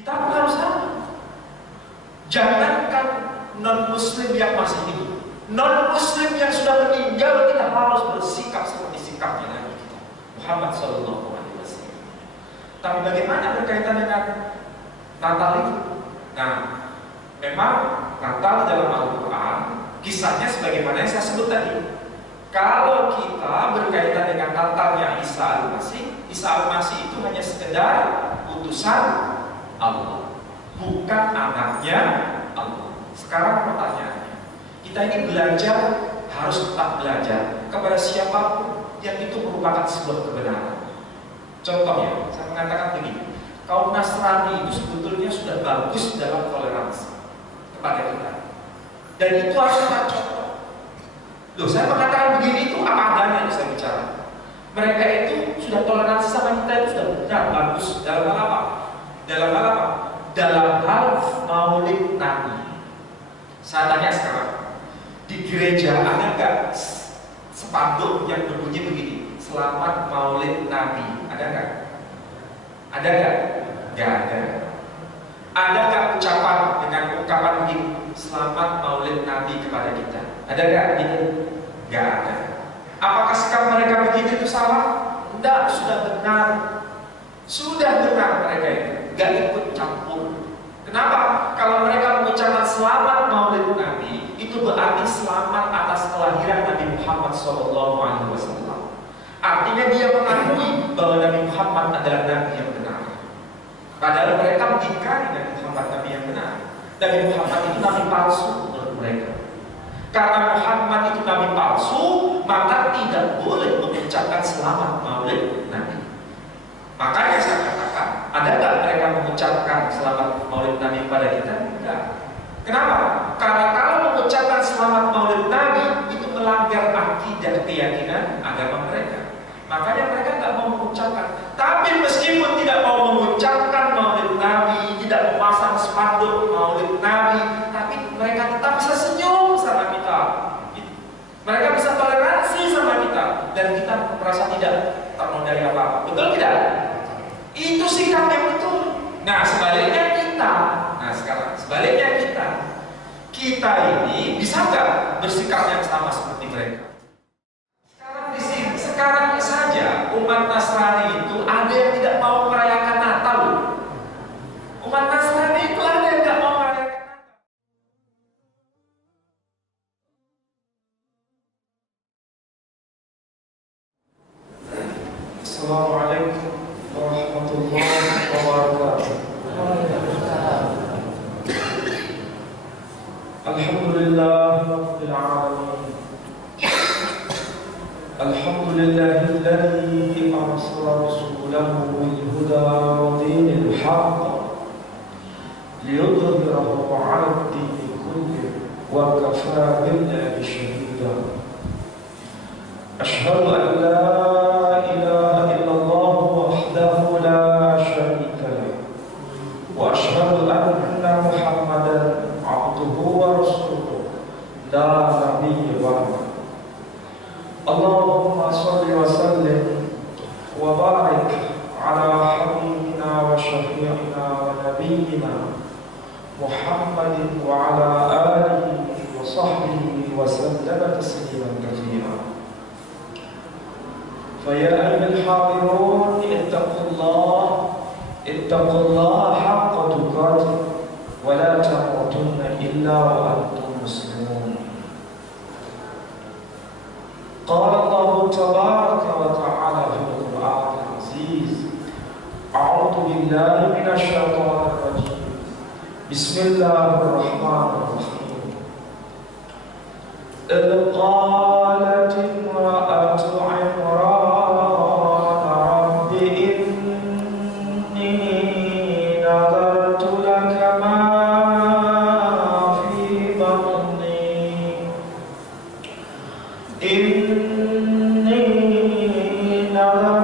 Kita pun harus sama. Jangankan non-muslim yang masih hidup, non-muslim yang sudah meninggal, kita harus bersikap seperti sikapnya Nabi kita Muhammad SAW. Tapi bagaimana berkaitan dengan Natal itu? Nah, memang Natal dalam Al-Quran kisahnya sebagaimana yang saya sebut tadi. Kalau kita berkaitan dengan Natalnya Isa Al-Masih, Isa Al-Masih itu hanya sekedar utusan Allah, bukan anaknya Allah. Sekarang pertanyaannya, kita ini belajar, harus tetap belajar kepada siapapun yang itu merupakan sebuah kebenaran. Contohnya, saya mengatakan begini, kaum Nasrani itu sebetulnya sudah bagus dalam toleransi kepada kita, dan itu harus kita contoh. Loh, saya mengatakan begini itu apa adanya yang saya bicara. Mereka itu sudah toleransi sama kita, itu sudah benar, bagus. Dalam hal apa? Dalam hal apa? Dalam hal maulid Nabi. Saya tanya sekarang, di gereja ada nggak spanduk yang berbunyi begini, Selamat Maulid Nabi? Ada nggak? Ada nggak? Nggak ada. Ada nggak ucapan dengan ungkapan begini, Selamat Maulid Nabi kepada kita? Ada nggak ini? Nggak ada. Apakah sikap mereka begitu itu salah? Tidak, sudah benar. Sudah benar mereka itu, nggak ikut campur. Kenapa? Kalau mereka mengucapkan Selamat Maulid Nabi, itu berarti selamat atas kelahiran Nabi Muhammad SAW. Artinya dia mengakui bahwa Nabi Muhammad adalah Nabi yang benar. Padahal mereka mengingkari Nabi Muhammad Nabi yang benar. Nabi Muhammad itu Nabi palsu menurut mereka. Karena Muhammad itu Nabi palsu, maka tidak boleh mengucapkan Selamat Maulid Nabi. Makanya saya katakan, ada nggak mereka mengucapkan Selamat Maulid Nabi pada kita? Tidak. Kenapa? Karena kalau mengucapkan Selamat Maulid Nabi itu melanggar akidah keyakinan agama mereka. Makanya mereka nggak mau mengucapkan. Tapi meskipun tidak mau mengucapkan Maulid Nabi, tidak memasang spanduk Maulid Nabi, tapi mereka tetap bisa senyum sama kita. Mereka bisa toleransi sama kita, dan kita merasa tidak ternodai apa-apa. Betul tidak? Itu sikap yang betul. Nah, sebaliknya kita. Nah, sekarang sebaliknya kita ini bisa nggak bersikap yang sama seperti mereka? Sekarang saja umat Nasrani itu ada yang tidak mau merayakan Natal. Umat Nasrani itu ada yang tidak mau merayakan Natal. Assalamualaikum warahmatullahi wabarakatuh. Alhamdulillah rabbil alamin. Alhamdulillahilladzi arsala rasulahu bil huda wa dinil haqq liyudhhirahu 'ala ad-dini kullihi wa kafaa billahi shahida. Asyhadu an la ilaha illallah wahdahu la syarika lahu wa asyhadu anna Muhammadan 'abduhu wa rasuluhu la nabiyya ba'dahu. Allahumma salli wa sallim wa barik ala habibina wa syafi'ina wa nabiyyina Muhammadin wa ala alihi wa sahbihi wa sallama tasliman katsiran. Fa ya ayyuhal hadirun ittaqullaha haqqa tuqatih wa la tamutunna illa wa antum muslimun. قال الله تبارك وتعالى في القرآن العزيز أعوذ بالله من الشيطان الرجيم بسم الله الرحمن الرحيم إذ قالت امرأة عمران رب إني نذرت لك ما في بطني إني نذرت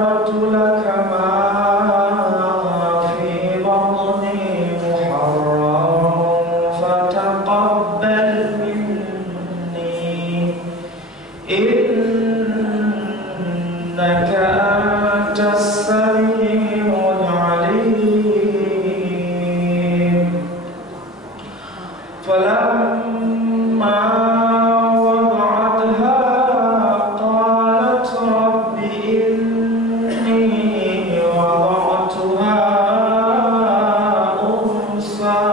فلما وضعتها قالت رب إني وضعتها أنثى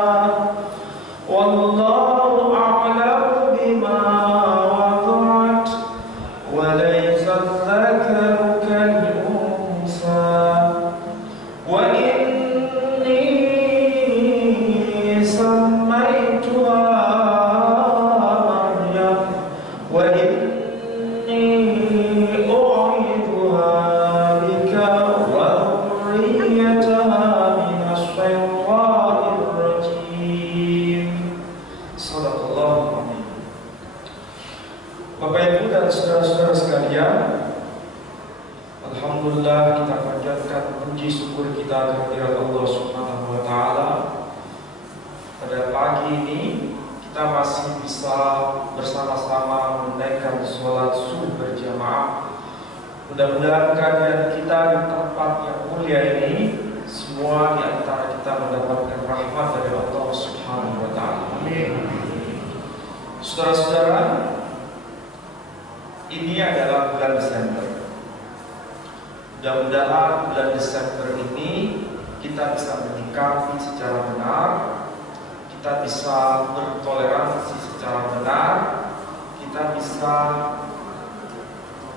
والله أعلم بما وضعت وليس الذكر كالأنثى وإني سميتها مريم وإني أعيذها بك وذريتها من الشيطان الرجيم. صدق الله العظيم. Bapak Ibu dan saudara-saudara sekalian, alhamdulillah kita panjatkan puji syukur kita kehadirat Allah Subhanahu wa taala. Pada pagi ini kita masih bisa bersama-sama menunaikan sholat subuh berjamaah. Mudah-mudahan kehadiran kita di tempat yang mulia ini semua di antara kita mendapatkan rahmat dari Allah Subhanahu wa taala. Amin. Saudara-saudara, ini adalah bulan Desember. Mudah-mudahan bulan Desember ini kita bisa menyikapi secara benar, kita bisa bertoleransi secara benar, kita bisa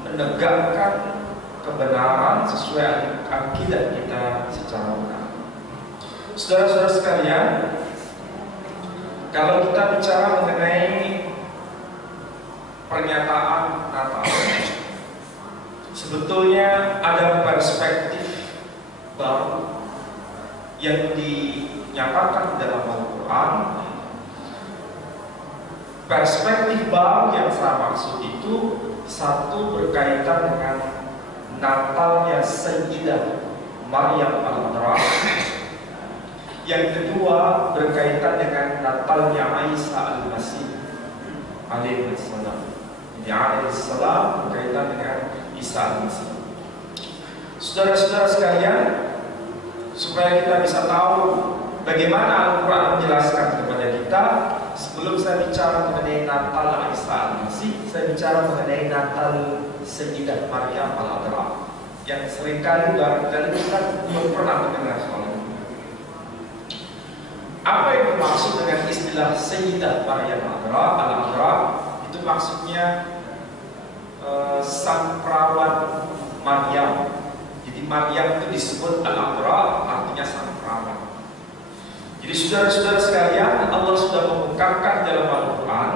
menegakkan kebenaran sesuai akidah kita secara benar. Saudara-saudara sekalian, kalau kita bicara mengenai pernyataan Natal, sebetulnya ada perspektif baru yang dinyatakan dalam Al-Quran. Perspektif baru yang saya maksud itu, satu berkaitan dengan Natalnya Sayyidah Maryam Al-Adra, yang kedua berkaitan dengan Natalnya Isa Al-Masih alaihissalam. Jadi alaihissalam berkaitan dengan Isa Al-Masih. Saudara-saudara sekalian, supaya kita bisa tahu bagaimana Al-Quran menjelaskan kepada kita, sebelum saya bicara mengenai Natal Isa Al-Masih, saya bicara mengenai Natal Sayyidah Maryam Al-Adra, yang seringkali barangkali kita belum pernah mendengar soal ini. Apa yang dimaksud dengan istilah Sayyidah Maryam Al-Adra? Itu maksudnya sang perawan Maryam. Jadi Maryam itu disebut Al-Adra, artinya sang perawan. Jadi saudara-saudara sekalian, Allah sudah mengungkapkan dalam Al-Quran,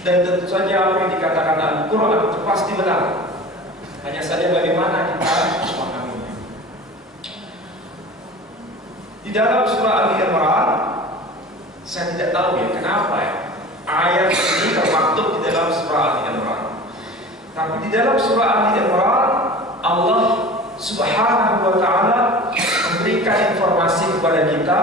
dan tentu saja apa yang dikatakan Al-Quran itu pasti benar. Hanya saja bagaimana kita memahaminya. Di dalam surah Al-Imran, saya tidak tahu ya kenapa ya ayat ini termaktub di dalam surah Al-Imran. Tapi di dalam surah Al-Imran, Allah Subhanahu wa ta'ala memberikan informasi kepada kita.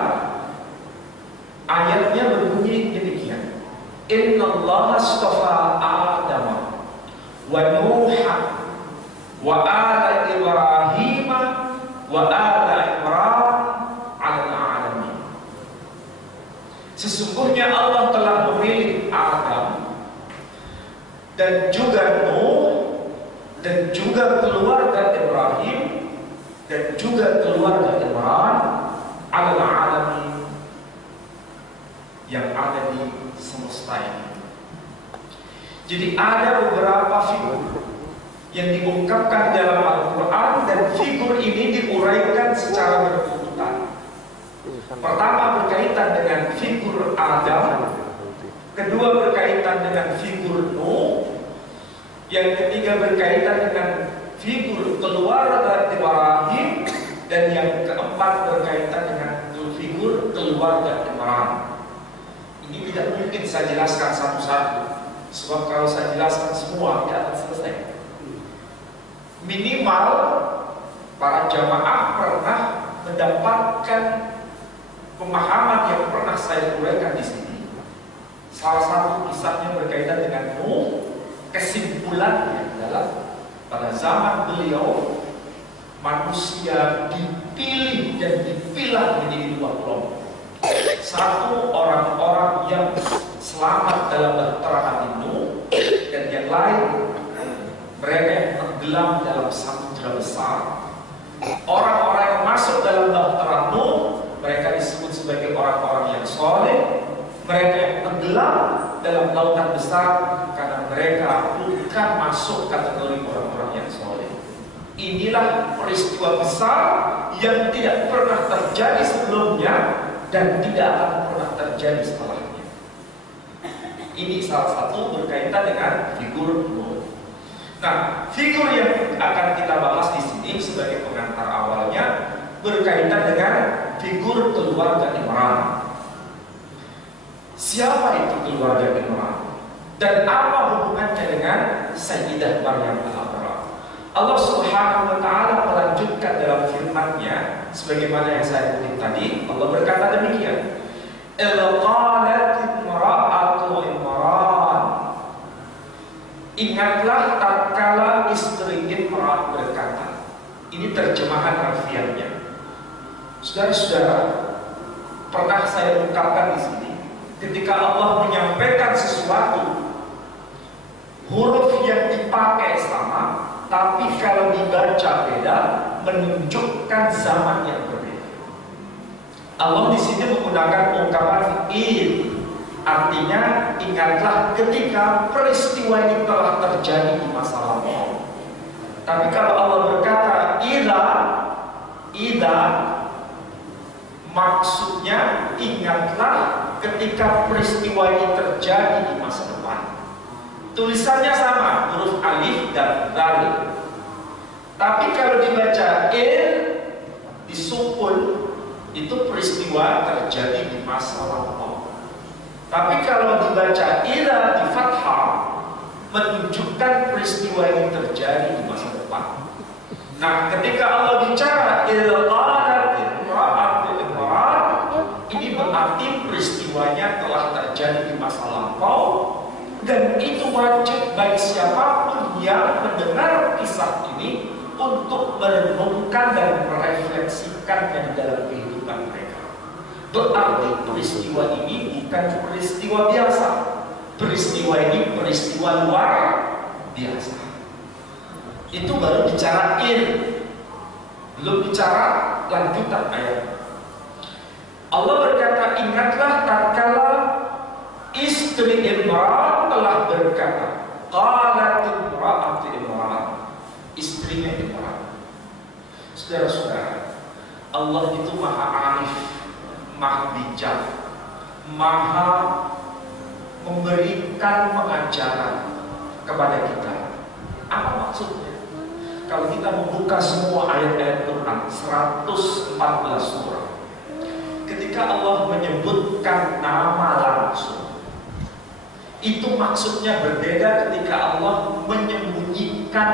Ayatnya berbunyi demikian: Innallaha astafa Adama wa Nuha wa ala Ibrahim wa ala Imran 'alal 'alamin. Sesungguhnya Allah telah memilih Adam dan juga Nuh dan juga keluarga Ibrahim dan juga keluarga Imran 'alal 'alamin, yang ada di semesta ini. Jadi ada beberapa figur yang diungkapkan dalam Al-Quran, dan figur ini diuraikan secara berurutan. Pertama berkaitan dengan figur Adam, kedua berkaitan dengan figur Nuh, yang ketiga berkaitan dengan figur keluarga Ibrahim, dan yang keempat berkaitan dengan figur keluarga Imran. Ini tidak mungkin saya jelaskan satu-satu, sebab kalau saya jelaskan semua tidak akan selesai. Minimal para jamaah pernah mendapatkan pemahaman yang pernah saya uraikan di sini. Salah satu kisahnya berkaitan dengan Nuh. Kesimpulannya adalah pada zaman beliau manusia dipilih dan dipilah menjadi dua kelompok. Satu, orang-orang yang selamat dalam bahtera hati Nuh, dan yang lain mereka yang tenggelam dalam samudra besar. Orang-orang yang masuk dalam bahtera Nuh, mereka disebut sebagai orang-orang yang soleh. Mereka yang tenggelam dalam lautan besar karena mereka bukan masuk kategori orang-orang yang soleh. Inilah peristiwa besar yang tidak pernah terjadi sebelumnya dan tidak akan pernah terjadi setelahnya. Ini salah satu berkaitan dengan figur Nuh. Nah, figur yang akan kita bahas di sini sebagai pengantar awalnya berkaitan dengan figur keluarga Imran. Siapa itu keluarga Imran? Dan apa hubungannya dengan Sayyidah Maryam al-Azhar? Allah Subhanahu wa taala melanjutkan dalam firman-Nya sebagaimana yang saya kutip tadi. Allah berkata demikian. Qalat imra'atu Imran. Ingatlah tatkala istri Imran berkata. Ini terjemahan harfiahnya. Saudara-saudara, pernah saya ungkapkan di sini, ketika Allah menyampaikan sesuatu, huruf yang dipakai sama, tapi kalau dibaca beda, menunjukkan zaman yang berbeda. Allah di sini menggunakan ungkapan "id", artinya ingatlah ketika peristiwa ini telah terjadi di masa lalu. Tapi kalau Allah berkata "idza", maksudnya ingatlah ketika peristiwa ini terjadi di masa depan. Tulisannya sama, huruf alif dan dal. Tapi kalau dibaca disukun, itu peristiwa terjadi di masa lampau. Tapi kalau dibaca ila di fathah, menunjukkan peristiwa ini terjadi di masa depan. Nah, ketika Allah bicara ini berarti peristiwanya telah terjadi di masa lampau, dan itu wajib bagi siapapun yang mendengar kisah ini untuk merenungkan dan merefleksikannya di dalam kehidupan mereka. Berarti peristiwa ini bukan peristiwa biasa. Peristiwa ini peristiwa luar biasa. Itu baru bicara belum bicara lanjutan ayat. Allah berkata, ingatlah tatkala istri Imran telah berkata, qalat imra'atu Imran, istrinya Imran. Saudara-saudara, Allah itu maha arif, maha bijak, maha memberikan pengajaran kepada kita. Apa maksudnya? Kalau kita membuka semua ayat-ayat Quran 114 surah, ketika Allah menyebutkan nama langsung, itu maksudnya berbeda ketika Allah menyembunyikan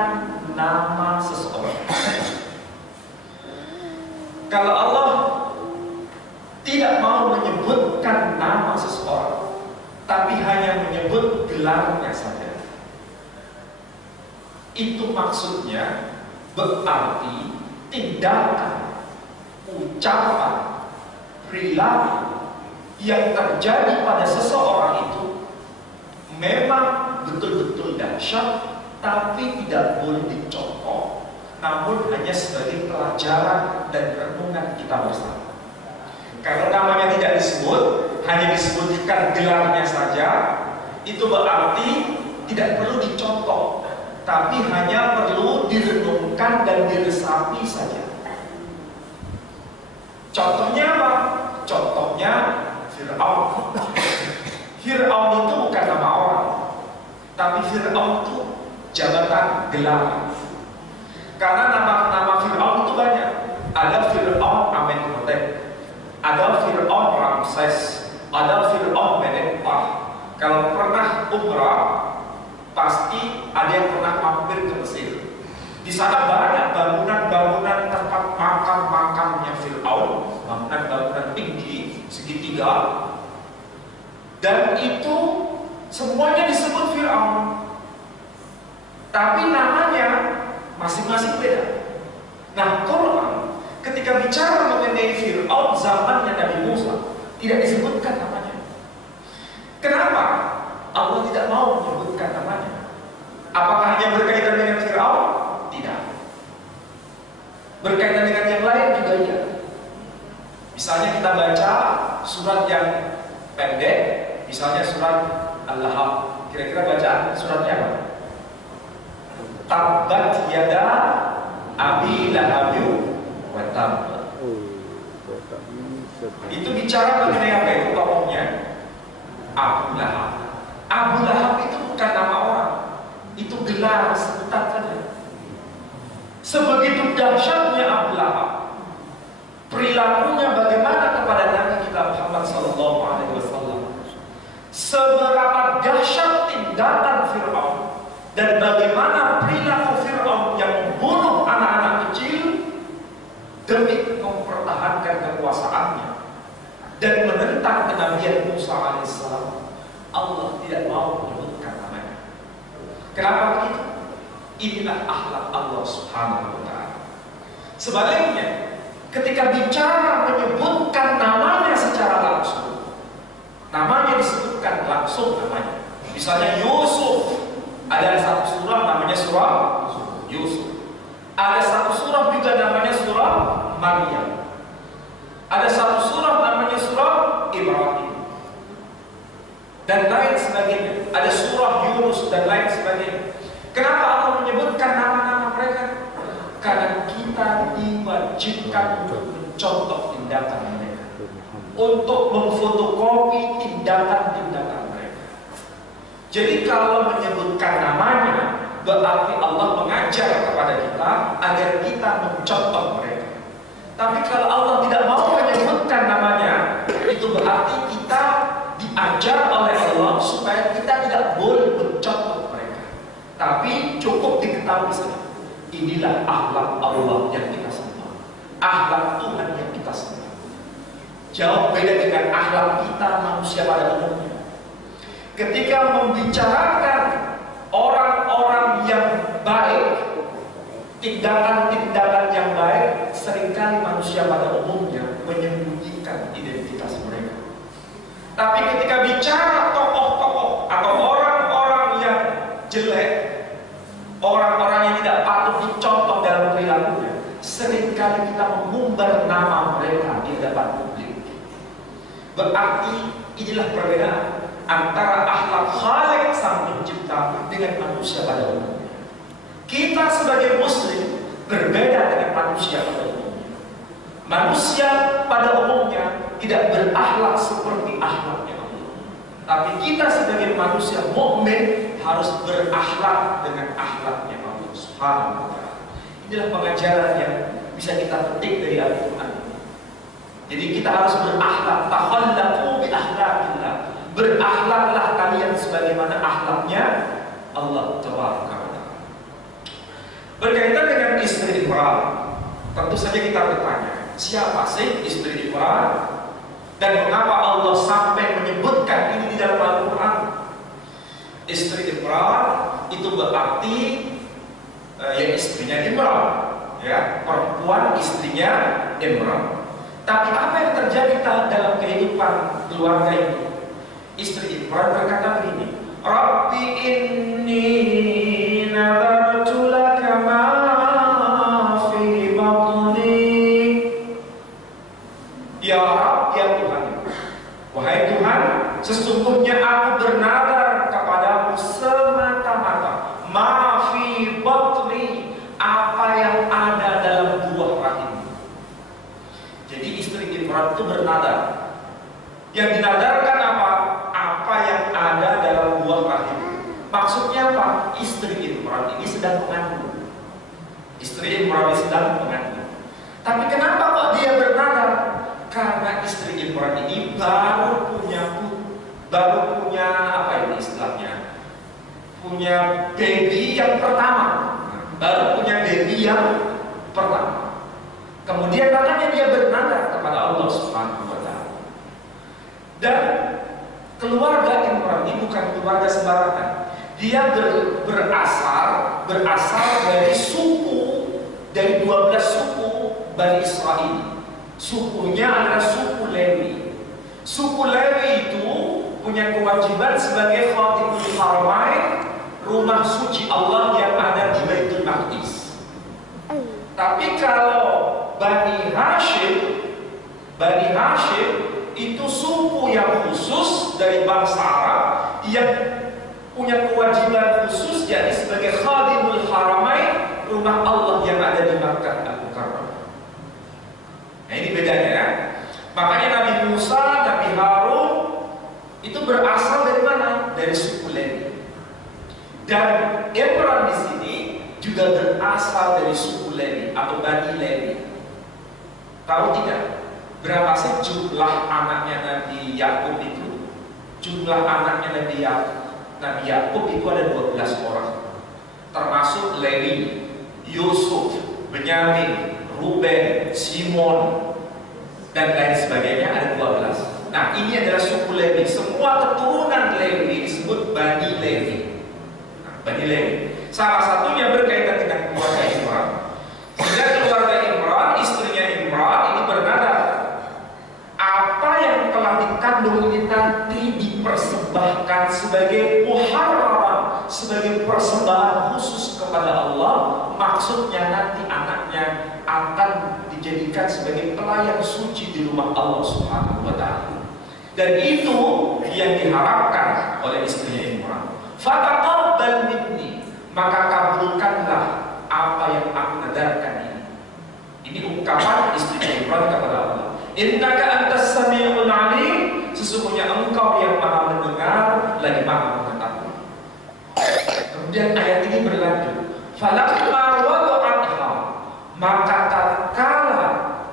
nama seseorang. Kalau Allah tidak mau menyebutkan nama seseorang, tapi hanya menyebut gelarnya saja, itu maksudnya berarti tindakan, ucapan, perilaku yang terjadi pada seseorang itu memang betul-betul dahsyat, tapi tidak boleh dicontoh, namun hanya sebagai pelajaran dan renungan kita bersama. Kalau namanya tidak disebut, hanya disebutkan gelarnya saja, itu berarti tidak perlu dicontoh, tapi hanya perlu direnungkan dan diresapi saja. Contohnya apa? Contohnya Fir'aun. Fir'aun itu bukan nama orang, tapi Fir'aun itu jabatan, gelar. Karena nama-nama Fir'aun itu banyak. Ada Fir'aun Amenhotep, ada Fir'aun Ramses, ada Fir'aun Meneptah. Kalau pernah umrah, pasti ada yang pernah mampir ke Mesir. Di sana banyak bangunan-bangunan tempat makam-makamnya Fir'aun, bangunan-bangunan tinggi, segitiga, dan itu semuanya disebut Fir'aun, tapi namanya masing-masing beda. Nah, Quran ketika bicara mengenai Fir'aun zamannya Nabi Musa, tidak disebutkan namanya. Kenapa? Misalnya surat Al-Lahab. Kira-kira bacaan suratnya apa? Tabbat yada abi lahabyu wa tab. Itu bicara mengenai apa itu tokohnya? Abu Lahab. Abu Lahab itu bukan nama orang, itu gelar sebutan saja. Sebegitu dahsyatnya Abu Lahab, perilakunya bagaimana kepada Nabi kita Muhammad SAW. Seberapa dahsyat tindakan Fir'aun dan bagaimana perilaku Fir'aun yang membunuh anak-anak kecil demi mempertahankan kekuasaannya dan menentang kenabian Musa alaihissalam. Allah tidak mau menyebutkan namanya. Kenapa begitu? Inilah akhlak Allah Subhanahu wa Ta'ala. Sebaliknya, ketika bicara menyebutkan namanya secara langsung, namanya disebutkan langsung namanya. Misalnya Yusuf, ada satu surah namanya surah Yusuf. Ada satu surah juga namanya surah Maryam. Ada satu surah namanya surah Ibrahim. Dan lain sebagainya. Ada surah Yunus dan lain sebagainya. Kenapa Allah menyebutkan nama-nama mereka? Karena kita diwajibkan untuk mencontoh tindakan mereka, untuk memfotokopi tindakan-tindakan mereka. Jadi kalau menyebutkan namanya, berarti Allah mengajar kepada kita agar kita mencontoh mereka. Tapi kalau Allah tidak mau menyebutkan namanya, itu berarti kita diajar oleh Allah supaya kita tidak boleh mencontoh mereka. Tapi cukup diketahui saja, inilah akhlak Allah yang kita sembah, akhlak Tuhan yang kita sembah. Jauh beda dengan akhlak kita manusia pada umumnya. Ketika membicarakan orang-orang yang baik, tindakan-tindakan yang baik, seringkali manusia pada umumnya menyembunyikan identitas mereka. Tapi ketika bicara tokoh-tokoh atau orang-orang yang jelek, orang-orang yang tidak patut dicontoh dalam perilakunya, seringkali kita mengumbar nama mereka di depan publik. Berarti inilah perbedaan antara akhlak Khalik sang pencipta dengan manusia pada umumnya. Kita sebagai muslim berbeda dengan manusia pada umumnya. Manusia pada umumnya tidak berakhlak seperti akhlaknya Allah. Tapi kita sebagai manusia mukmin harus berakhlak dengan akhlaknya Allah Subhanahu wa Ta'ala. Inilah pengajaran yang bisa kita petik dari Al-Quran. Jadi kita harus berakhlak, takhallaqu bi akhlaqillah. Berakhlaklah kalian sebagaimana akhlaknya Allah Tabaraka wa Ta'ala. Berkaitan dengan istri Imran, tentu saja kita bertanya, siapa sih istri Imran? Dan mengapa Allah sampai menyebutkan ini di dalam Al-Quran? Istri Imran itu berarti ya istrinya Imran, ya, perempuan istrinya Imran. Tapi apa yang terjadi dalam kehidupan keluarga ini? Istri Imran berkata begini, Rabbi inni nadartu laka ma fi batni. Ya Rabb, ya Tuhan, wahai Tuhan, sesungguhnya aku bernadar kepadamu semata-mata ma fi batni, apa yang ada dalam buah rahim. Jadi istri Imran itu bernadar. Yang dinadarkan apa? Apa yang ada dalam buah rahim. Maksudnya apa? Istri Imran ini sedang mengandung. Istri Imran ini sedang mengandung. Tapi kenapa kok dia bernadar? Karena istri Imran ini baru punya apa ini istilahnya? Punya baby yang pertama. Baru punya baby yang pertama. Kemudian makanya dia bernadar kepada Allah Subhanahu wa Ta'ala. Dan keluarga Imran ini bukan keluarga sembarangan. Dia berasal dari dari 12 suku Bani Israel. Sukunya adalah suku Lewi. Suku Lewi itu punya kewajiban sebagai Khatibul Haramain, rumah suci Allah yang ada di Baitul Maqdis. Tapi kalau Bani Hashim itu suku yang khusus dari bangsa Arab yang punya kewajiban khusus jadi sebagai khadimul haramain, rumah Allah yang ada di Makkah Al-Mukarramah. Nah ini bedanya ya. Makanya Nabi Musa, Nabi Harun itu berasal dari mana? Dari suku Lewi. Dan Imran di sini juga berasal dari suku Lewi atau Bani Lewi. Tahu tidak? Berapa sih jumlah anaknya Nabi Yakub itu? Jumlah anaknya Nabi Yakub itu ada 12 orang. Termasuk Lewi, Yusuf, Benyamin, Ruben, Simon, dan lain sebagainya ada 12. Nah ini adalah suku Lewi. Semua keturunan Lewi disebut Bani Lewi. Bani Lewi. Salah satunya berkaitan dengan keluarga Imran. Sehingga keluarga Imran, istrinya Imran ini bernada, apa yang telah dikandung ini nanti dipersembahkan sebagai muharram, sebagai persembahan khusus kepada Allah. Maksudnya nanti anaknya akan dijadikan sebagai pelayan suci di rumah Allah Subhanahu wa ta'ala. Dan itu yang diharapkan oleh istrinya Imran. Fataqabbal minni, maka kabulkanlah apa yang aku nadarkan ini. Ini ungkapan istrinya Imran kepada Allah. Innaka antas sami'ul alim, sesungguhnya engkau yang maha mendengar lagi maha mengetahui. Kemudian ayat ini berlanjut. Falamma wada'atha, maka tatkala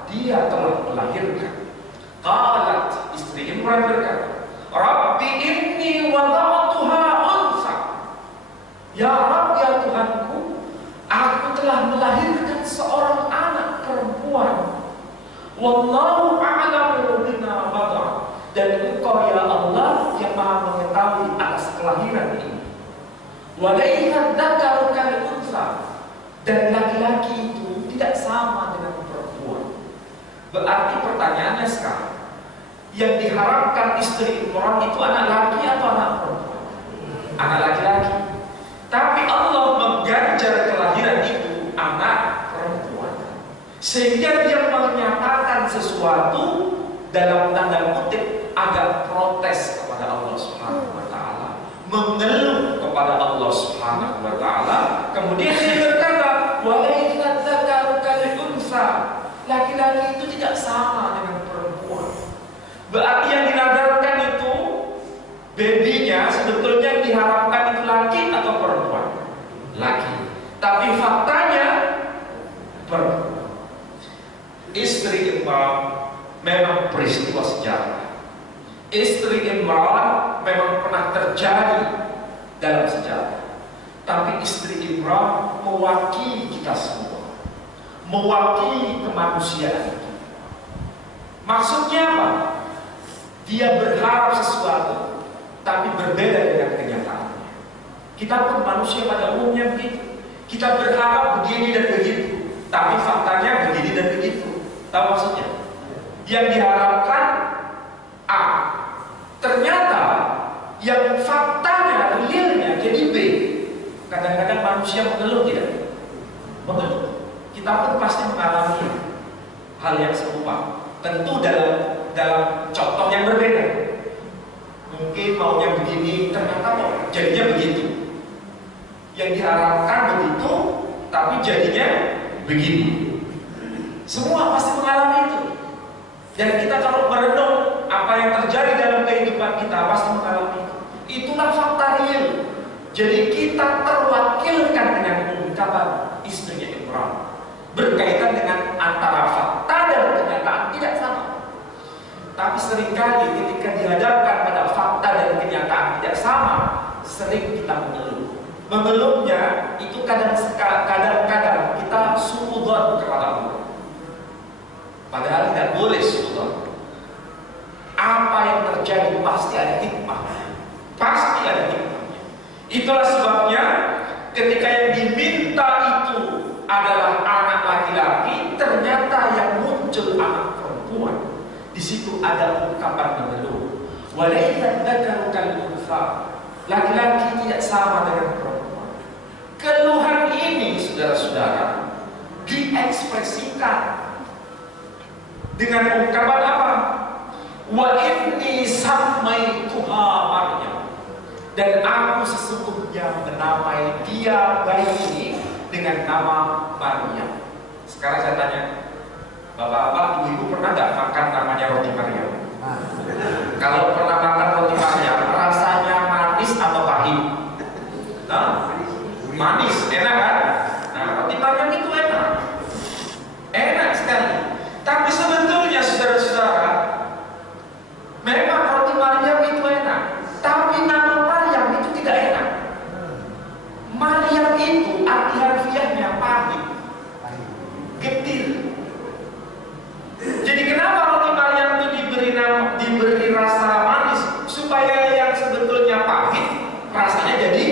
dia telah melahirkan, qalat, istri Imran berkata, Rabbi inni wada'tuha unsa. Ya Rabb, ya Tuhanku, aku telah melahirkan seorang anak perempuan. Wallahu a'lamu bima wada', dan engkau ya Allah yang maha mengetahui atas kelahiran ini. Walaysa dzakaru kal unsa, dan laki-laki itu tidak sama dengan perempuan. Berarti pertanyaannya sekarang, yang diharapkan istri Imran itu anak laki atau anak perempuan? Anak laki-laki. Tapi Allah mengganjar kelahiran itu anak perempuan, sehingga dia menyatakan sesuatu dalam tanda kutip agak protes kepada Allah Subhanahu wa ta'ala, mengeluh kepada Allah Subhanahu wa ta'ala. Kemudian dia berkata, walaysa dzakaru kal unsa, laki-laki itu tidak sama dengan perempuan. Berarti yang dinadarkan itu babynya sebetulnya yang diharapkan itu laki atau perempuan? Laki. Tapi faktanya perempuan. Istri Imran memang peristiwa sejarah. Istri Imran memang pernah terjadi dalam sejarah. Tapi istri Imran mewakili kita semua, mewakili kemanusiaan itu. Maksudnya apa? Dia berharap sesuatu, tapi berbeda dengan kenyataannya. Kita pun manusia pada umumnya begitu. Kita berharap begini dan begitu, tapi faktanya begini dan begitu. Tahu maksudnya? Yang diharapkan A, ternyata yang faktanya, realnya jadi B. Kadang-kadang manusia mengeluh tidak? Mengeluh. Kita pun pasti mengalami hal yang serupa. Tentu dalam contoh yang berbeda. Mungkin maunya begini, ternyata kok jadinya begitu. Yang diharapkan begitu, tapi jadinya begini. Semua pasti mengalami itu. Dan kita kalau merenung apa yang terjadi dalam kehidupan kita pasti mengalami itu. Itulah fakta real. Jadi kita terwakilkan dengan ungkapan istrinya Imran, berkaitan dengan antara fakta dan kenyataan tidak sama. Tapi seringkali ketika dihadapkan pada fakta dan kenyataan tidak sama, sering kita mengeluh. Mengeluhnya itu kadang-kadang kita suudzon kepada Allah. Padahal tidak boleh suudzon. Apa yang terjadi pasti ada hikmahnya. Pasti ada hikmahnya. Itulah sebabnya ketika yang diminta itu adalah anak laki-laki, ternyata yang muncul anak perempuan. Di situ ada ungkapan mengeluh. Walaysa dzakaru kal unsa, laki-laki tidak sama dengan perempuan. Keluhan ini, saudara-saudara, diekspresikan dengan ungkapan apa? Wa inni sammaituha Maryam, dan aku sesungguhnya menamai dia, bayi ini, dengan nama Maryam. Sekarang saya tanya, bapak-bapak, ibu-ibu pernah nggak makan namanya roti Maryam? Kalau pernah makan roti Maryam, rasanya manis atau pahit? Manis, enak kan? Nah, roti Maryam itu enak, enak sekali. Tapi sebetulnya saudara-saudara, memang roti Maryam itu enak, tapi nama Maryam itu tidak enak. Maryam itu arti harfiahnya pahit, getir. Jadi kenapa roti Maryam itu diberi rasa manis, supaya yang sebetulnya pahit rasanya jadi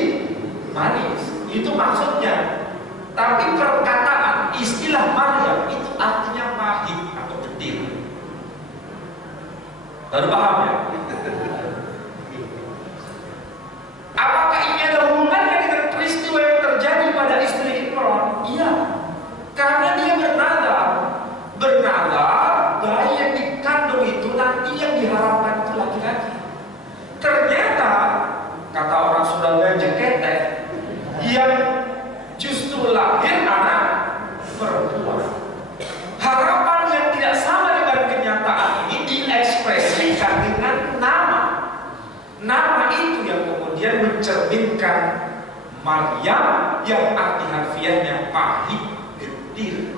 manis. Itu maksudnya. Tapi perkataan istilah Maryam itu artinya pahit atau getir. Baru paham ya? Apakah ini ada hubungannya dengan peristiwa yang terjadi pada istri Imran? Iya. Karena dia bernadar bayi yang dikandung itu nanti yang diharapkan itu laki-laki. Ternyata kata orang Surabaya jeketek, yang justru lahir anak perempuan. Harapan yang tidak sama dengan kenyataan ini diekspresikan dengan nama. Nama itu yang kemudian mencerminkan Maryam yang arti harfiahnya pahit, getir.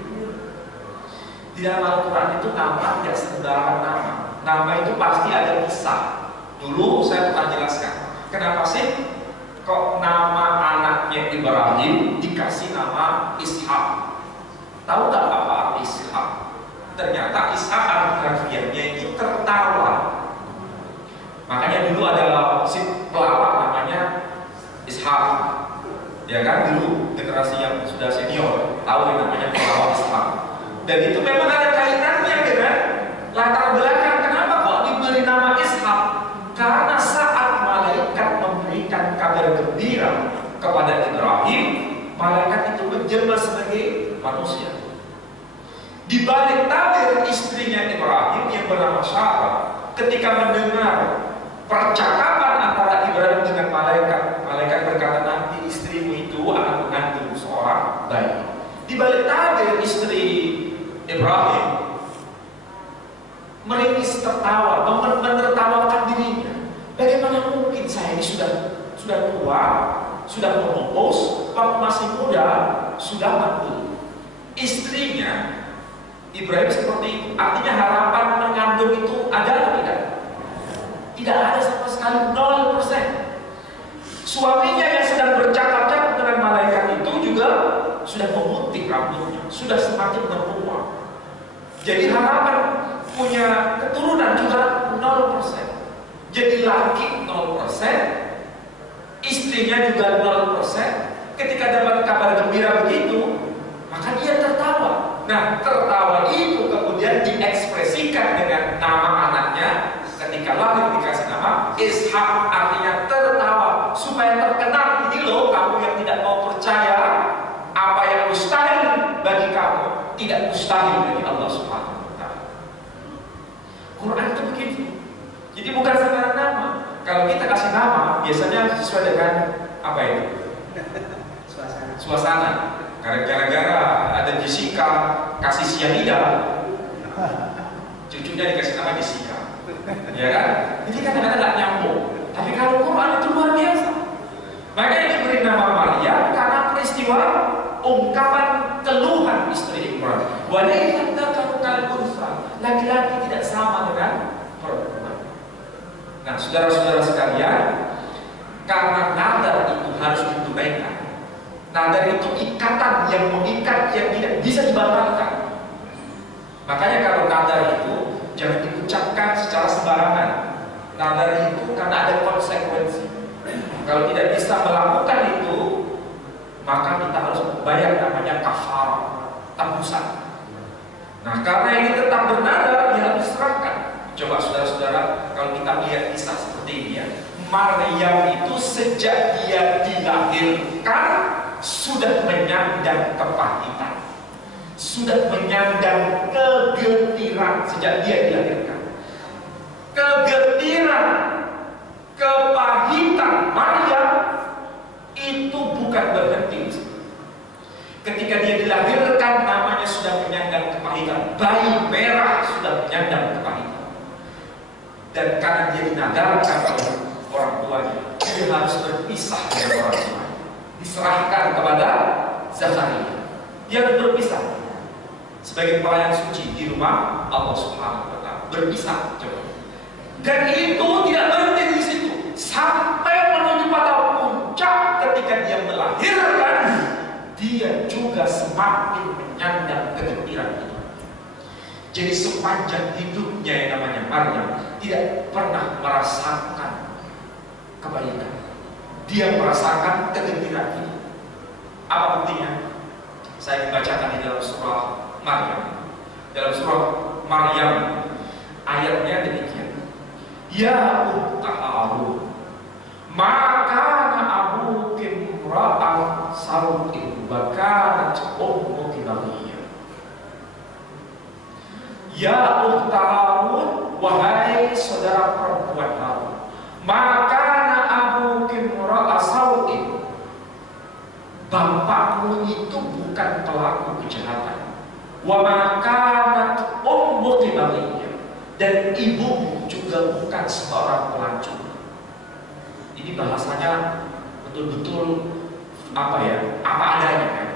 Di dalam Al-Quran itu nama tidak sembarang nama. Nama itu pasti ada kisah. Dulu saya pernah jelaskan, kenapa sih kok nama anaknya Ibrahim dikasih nama Ishak? Tahu tak apa arti Ishak? Ternyata Ishak arti harfiahnya itu tertawa. Makanya dulu ada si pelawak namanya Ishak. Ya kan, dulu generasi yang sudah senior tahu yang namanya pelawak Ishak. Dan itu memang ada kaitannya dengan latar belakang kenapa kok diberi nama Ishak. Karena saat malaikat memberikan kabar gembira kepada Ibrahim, malaikat itu menjelma sebagai manusia. Di balik tabir istrinya Ibrahim yang bernama Sarah, ketika mendengar percakapan antara Ibrahim dengan malaikat, malaikat berkata, nanti istrimu itu akan mengandung seorang bayi. Di balik tabir istri Ibrahim meringis tertawa, menertawakan dirinya. Bagaimana mungkin saya ini sudah tua, sudah menopos, waktu masih muda sudah mati. Istrinya Ibrahim seperti itu. Artinya harapan mengandung itu ada atau tidak? Tidak ada sama sekali, 0%. Suaminya yang sedang bercakap-cakap dengan malaikat itu juga sudah memutih rambutnya, sudah semakin berumur. Jadi harapan punya keturunan juga 0%. Jadi laki 0%, istrinya juga 0%. Ketika dapat kabar gembira begitu, maka dia tertawa. Nah, tertawa itu kemudian diekspresikan dengan nama anaknya. Ketika lahir dikasih nama Ishak, artinya tertawa, supaya terkenal, ini loh kamu yang tidak mau percaya, apa yang mustahil bagi kamu tidak mustahil bagi Allah Subhanahu wa Ta'ala. Quran itu begitu. Jadi bukan sembarang nama. Kalau kita kasih nama, biasanya sesuai dengan apa itu? Suasana. Gara-gara ada Jessica kasih Cyanida, cucunya dikasih nama Jessica, ya kan? Jadi kadang-kadang nggak nyambung. Tapi kalau Quran itu luar biasa. Makanya diberi nama Maryam karena peristiwa ungkapan keluhan istri Imran. Walaupun laki-laki tidak sama dengan perempuan. Nah, saudara-saudara sekalian, karena nadar itu harus ditunaikan. Nadar itu ikatan yang mengikat yang tidak bisa dibatalkan. Makanya kalau nadar itu jangan diucapkan secara sembarangan. Nadar itu karena ada konsekuensi. Kalau tidak bisa melakukan itu, maka kita harus membayar namanya kafarah, tebusan. Nah, karena ini tetap bernadar, dia harus serahkan. Coba saudara-saudara, kalau kita melihat kisah seperti ini ya, Maryam itu sejak dia dilahirkan sudah menyandang kepahitan, sudah menyandang kegetiran sejak dia dilahirkan. kegetiran, kepahitan Maryam itu bukan berhenti. Ketika dia dilahirkan, namanya sudah menyandang kepahitan. Bayi merah sudah menyandang kepahitan. Dan karena dia dinadarkan oleh orang tuanya, dia harus berpisah dengan orang tuanya. Diserahkan kepada Zakaria. Dia harus berpisah sebagai pelayan suci di rumah Allah Subhanahu wa Ta'ala. Berpisah, coba. Dan itu tidak berhenti di situ, sampai menuju pada puncak ketika dia melahirkan. Dia juga semakin menyandang kegembiraan itu. Jadi sepanjang hidupnya yang namanya Maryam tidak pernah merasakan kebaikan. Dia merasakan kegembiraan itu. Apa buktinya? Saya membacakan di dalam surah Maryam. Dalam surah Maryam ayatnya demikian. Ya ukhta Harun, maka abuki imra'an sawtin wa kanat ummuki baghiyya. Ya ukhta Harun, wahai saudara perempuan Harun, maka abuki imra'an sawtin, bapakmu itu bukan pelaku kejahatan. Wa ma kanat ummuki baghiyya, dan ibumu juga bukan seorang pelacur. Ini bahasanya betul-betul apa adanya kan?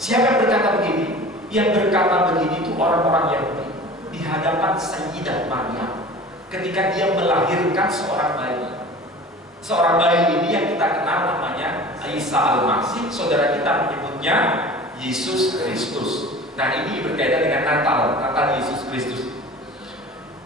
Siapa yang berkata begini? Yang berkata begini itu orang-orang Yahudi di hadapan Sayyidah Maryam ketika dia melahirkan seorang bayi. Seorang bayi ini yang kita kenal namanya Isa Al-Masih, saudara kita menyebutnya Yesus Kristus. Nah, ini berkaitan dengan Natal Yesus Kristus.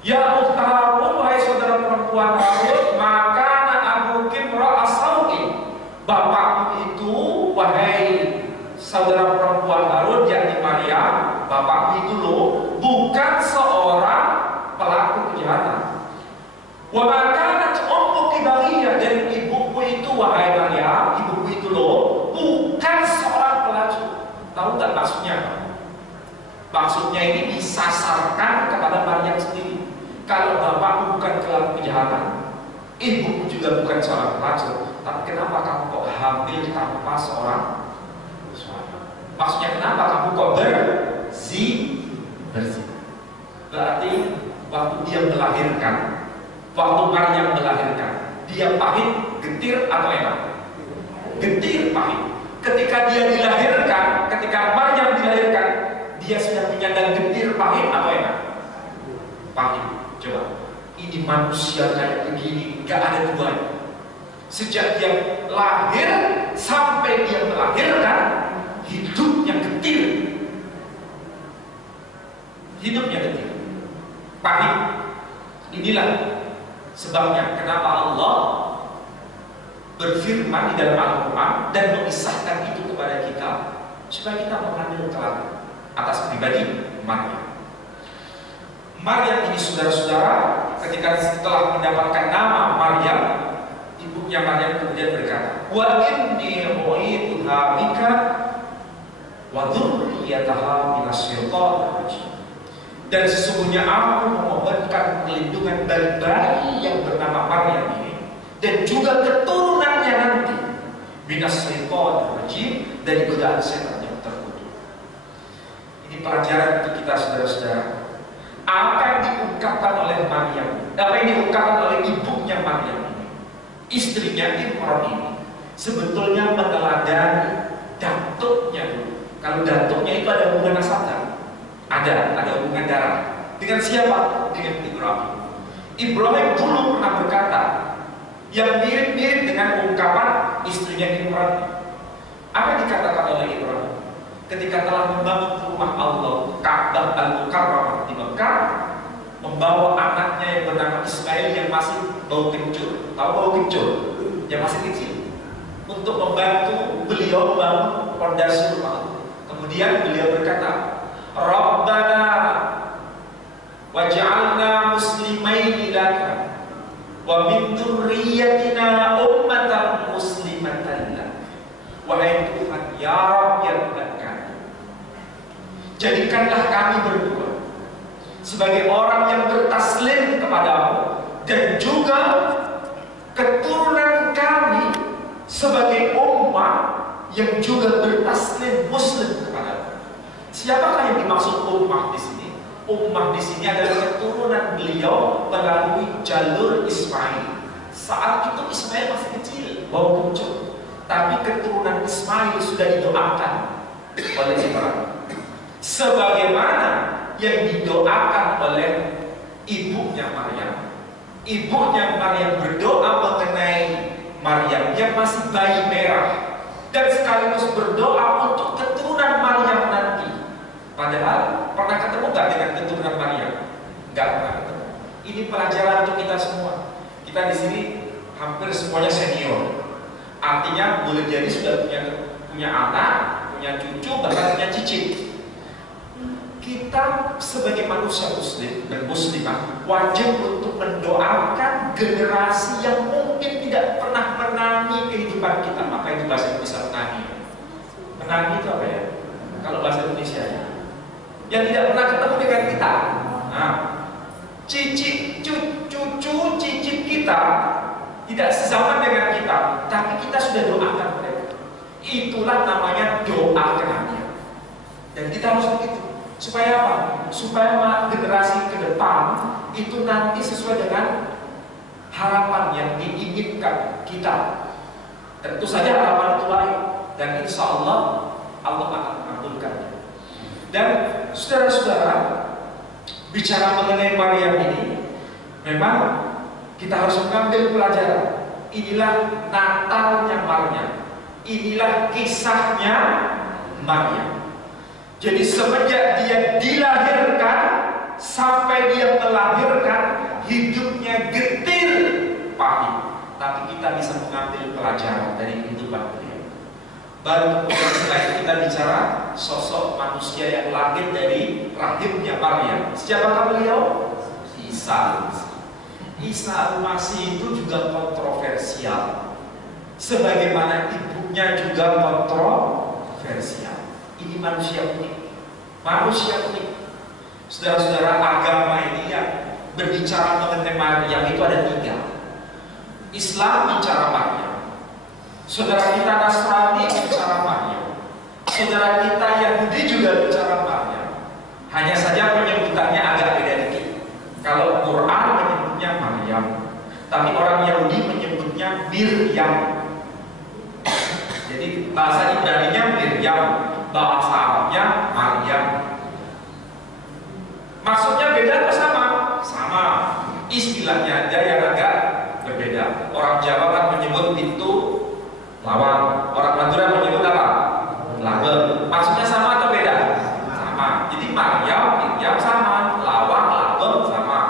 Ya ukhta Harun, wahai saudara perempuan Harun, maka abuki imra'an sawtin, bapakmu itu, wahai saudara perempuan Harun, yakni Maryam, bapakmu itu loh bukan seorang pelaku kejahatan. Wa ma kanat ummuki baghiyya, dan ibuku itu, wahai Maryam, ibuku itu loh bukan seorang pelacur. Tahu tak maksudnya apa? Maksudnya ini disasarkan kepada Maryam sendiri. Kalau bapakmu bukan pelaku kejahatan, ibumu juga bukan seorang pelacur, tapi kenapa kamu kok hamil tanpa seorang suami? Maksudnya kenapa kamu kok berzina? Berarti waktu dia melahirkan, waktu Maryam melahirkan, dia pahit, getir atau enak? Getir, pahit. Ketika dia dilahirkan, ketika Maryam dilahirkan, dia sudah menyandang getir, pahit atau enak? Pahit. Coba, ini manusia kayak begini, gak ada duanya. Sejak dia lahir sampai dia melahirkan, hidupnya getir. Hidupnya getir, pahit. Inilah sebabnya kenapa Allah berfirman di dalam Al-Quran dan mengisahkan itu kepada kita, supaya kita mengambil teladan atas pribadi Maryam. Maryam ini, saudara-saudara, ketika setelah mendapatkan nama Maryam, ibunya Maryam kemudian berkata, wa inni u'idhuha bika wa dzurriyyataha minasyaitonir rajim. Dan sesungguhnya aku memohonkan perlindungan dari bayi yang bernama Maryam ini dan juga keturunannya nanti minasyaitonir rajim, dari godaan setan yang terkutuk. Ini pelajaran untuk kita, saudara-saudara. Apa yang diungkapkan oleh Maryam, apa yang diungkapkan oleh ibunya Maryam ini, istrinya Imran ini, sebetulnya meneladani datuknya dulu. Kalau datuknya itu ada hubungan nasab, ada hubungan darah. Dengan siapa? Dengan Ibrahim. Ibrahim dulu pernah berkata yang mirip-mirip dengan ungkapan istrinya Imran. Apa yang dikatakan oleh Ibrahim? Ketika telah membangun rumah Allah, Ka'bah Al-Mukarramah di Mekah, membawa anaknya yang bernama Ismail yang masih bau kencur. Tahu bau kencur? Yang masih kecil, untuk membantu beliau membangun pondasi rumah Allah. Kemudian beliau berkata, Rabbana waj'alna muslimaini laka wa min dzurriyyatina ummatan muslimatan lak. Wahai Tuhan, ya Rabb, ya Tuhan kami, jadikanlah kami berdua sebagai orang yang bertaslim kepadamu dan juga keturunan kami sebagai umat yang juga bertaslim muslim kepada. Siapakah yang dimaksud ummah di sini? Ummah di sini adalah keturunan beliau melalui jalur Ismail. Saat itu Ismail masih kecil, baru muncul. Tapi keturunan Ismail sudah didoakan oleh Ibrahim. Sebagaimana yang didoakan oleh ibunya Maryam. Ibunya Maryam berdoa mengenai Maryam yang masih bayi merah, dan sekaligus berdoa untuk keturunan Maryam nanti. Padahal pernah ketemu gak dengan keturunan Maryam? Gak pernah ketemu. Ini pelajaran untuk kita semua. Kita di sini hampir semuanya senior. Artinya boleh jadi sudah punya anak, punya cucu, bahkan punya cicit. Kita sebagai manusia muslim dan muslimah wajib untuk mendoakan generasi yang mungkin tidak pernah menangi kehidupan kita. Maka itu bahasa Indonesia menangi. Menangi itu apa ya? Kalau bahasa Indonesia ya, yang tidak pernah ketemu dengan kita. Nah, cucu cicit kita tidak sezaman dengan kita, tapi kita sudah doakan mereka. Itulah namanya doa kenangan. Dan kita harus begitu. Supaya apa? Supaya generasi ke depan itu nanti sesuai dengan harapan yang diinginkan kita. Tentu saja harapan itu baik, dan insya Allah Allah akan mengabulkannya. Dan saudara-saudara, bicara mengenai Maryam ini, memang kita harus mengambil pelajaran. Inilah Natalnya Maryam. Inilah kisahnya Maryam. Jadi semenjak dia dilahirkan sampai dia melahirkan, hidupnya getir pahit. Tapi kita bisa mengambil pelajaran dari kehidupan beliau. Baru kemudian setelah itu kita bicara sosok manusia yang lahir dari rahimnya Maryam. Siapakah beliau? Isa. Isa Al-Masih itu juga kontroversial, sebagaimana ibunya juga kontroversial. Ini manusia unik, manusia unik. Saudara-saudara, agama ini yang berbicara mengenai Maryam itu ada 3. Islam bicara Maryam, saudara kita Nasrani bicara Maryam, saudara kita Yahudi juga bicara Maryam. Hanya saja penyebutannya agak beda dikit. Kalau Quran menyebutnya Maryam, tapi orang Yahudi menyebutnya Miryam. Jadi bahasa Ibraninya Miryam, bahasa Arabnya Maryam. Maksudnya beda atau sama? Sama. Istilahnya aja yang agak berbeda. Orang Jawa kan menyebut pintu lawang, orang Madura menyebut apa? Label. Maksudnya sama atau beda? Sama. Jadi Maryam sama, lawang, label sama.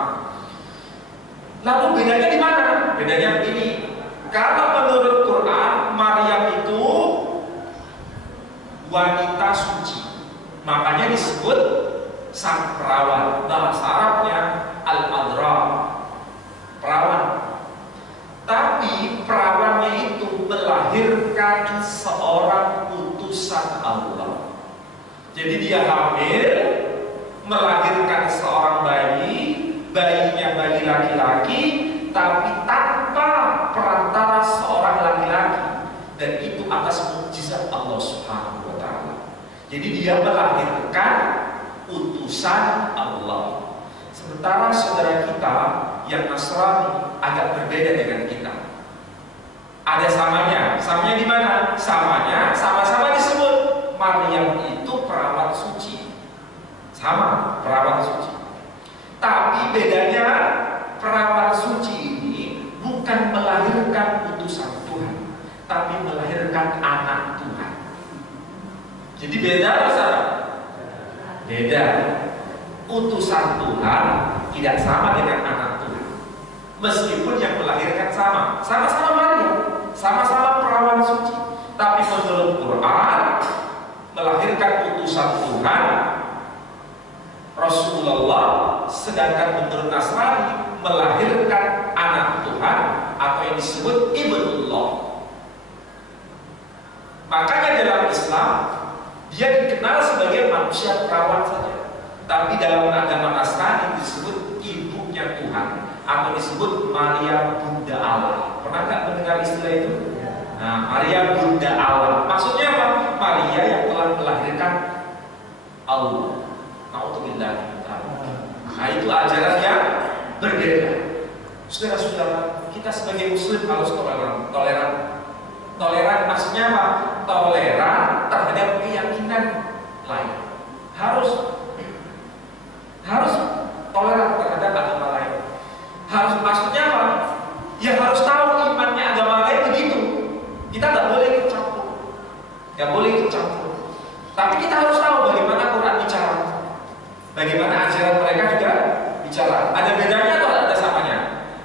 Lalu bedanya di mana? Bedanya ini. Kalau menurut Quran, Maryam itu wanita suci, makanya disebut sang perawan. Bahasa Arabnya al-adra, perawan. Tapi perawannya itu melahirkan seorang utusan Allah. Jadi dia hamil, melahirkan seorang bayi, bayinya bayi laki-laki, tapi tanpa perantara seorang laki-laki. Dan itu atas mukjizat Allah Subhanahu wa Ta'ala. Jadi dia melahirkan utusan Allah. Sementara saudara kita yang Nasrani agak berbeda dengan kita. Ada samanya. Samanya di mana? Samanya sama-sama disebut Maryam itu perawan suci. Sama, perawan suci. Tapi bedanya perawan suci ini bukan melahirkan utusan Tuhan, tapi melahirkan anak Tuhan. Jadi beda saudara? Beda. Utusan Tuhan tidak sama dengan anak Tuhan. Meskipun yang melahirkan sama, sama-sama Maryam, sama-sama perawan suci. Tapi menurut Quran, melahirkan utusan Tuhan Rasulullah, sedangkan menurut Nasrani melahirkan anak Tuhan atau yang disebut ibnullah. Makanya dalam Islam dia dikenal sebagai manusia perawan saja, tapi dalam agama Nasrani disebut ibunya Tuhan. atau disebut Maria Bunda Allah. Pernah nggak mendengar istilah itu? Nah, Maria Bunda Allah. Maksudnya apa? Maria yang telah melahirkan Allah. Nauzubillah. Nah, itu ajaran yang berbeda. Saudara-saudara, kita sebagai Muslim harus toleran. Toleran maksudnya apa? Toleran terhadap keyakinan lain. Harus toleran terhadap agama lain. Harus maksudnya apa? Ya harus tahu imannya agama lain begitu. Kita nggak boleh ikut campur. Nggak boleh ikut campur. Tapi kita harus tahu bagaimana Quran bicara. Bagaimana ajaran mereka juga bicara. Ada bedanya atau ada samanya?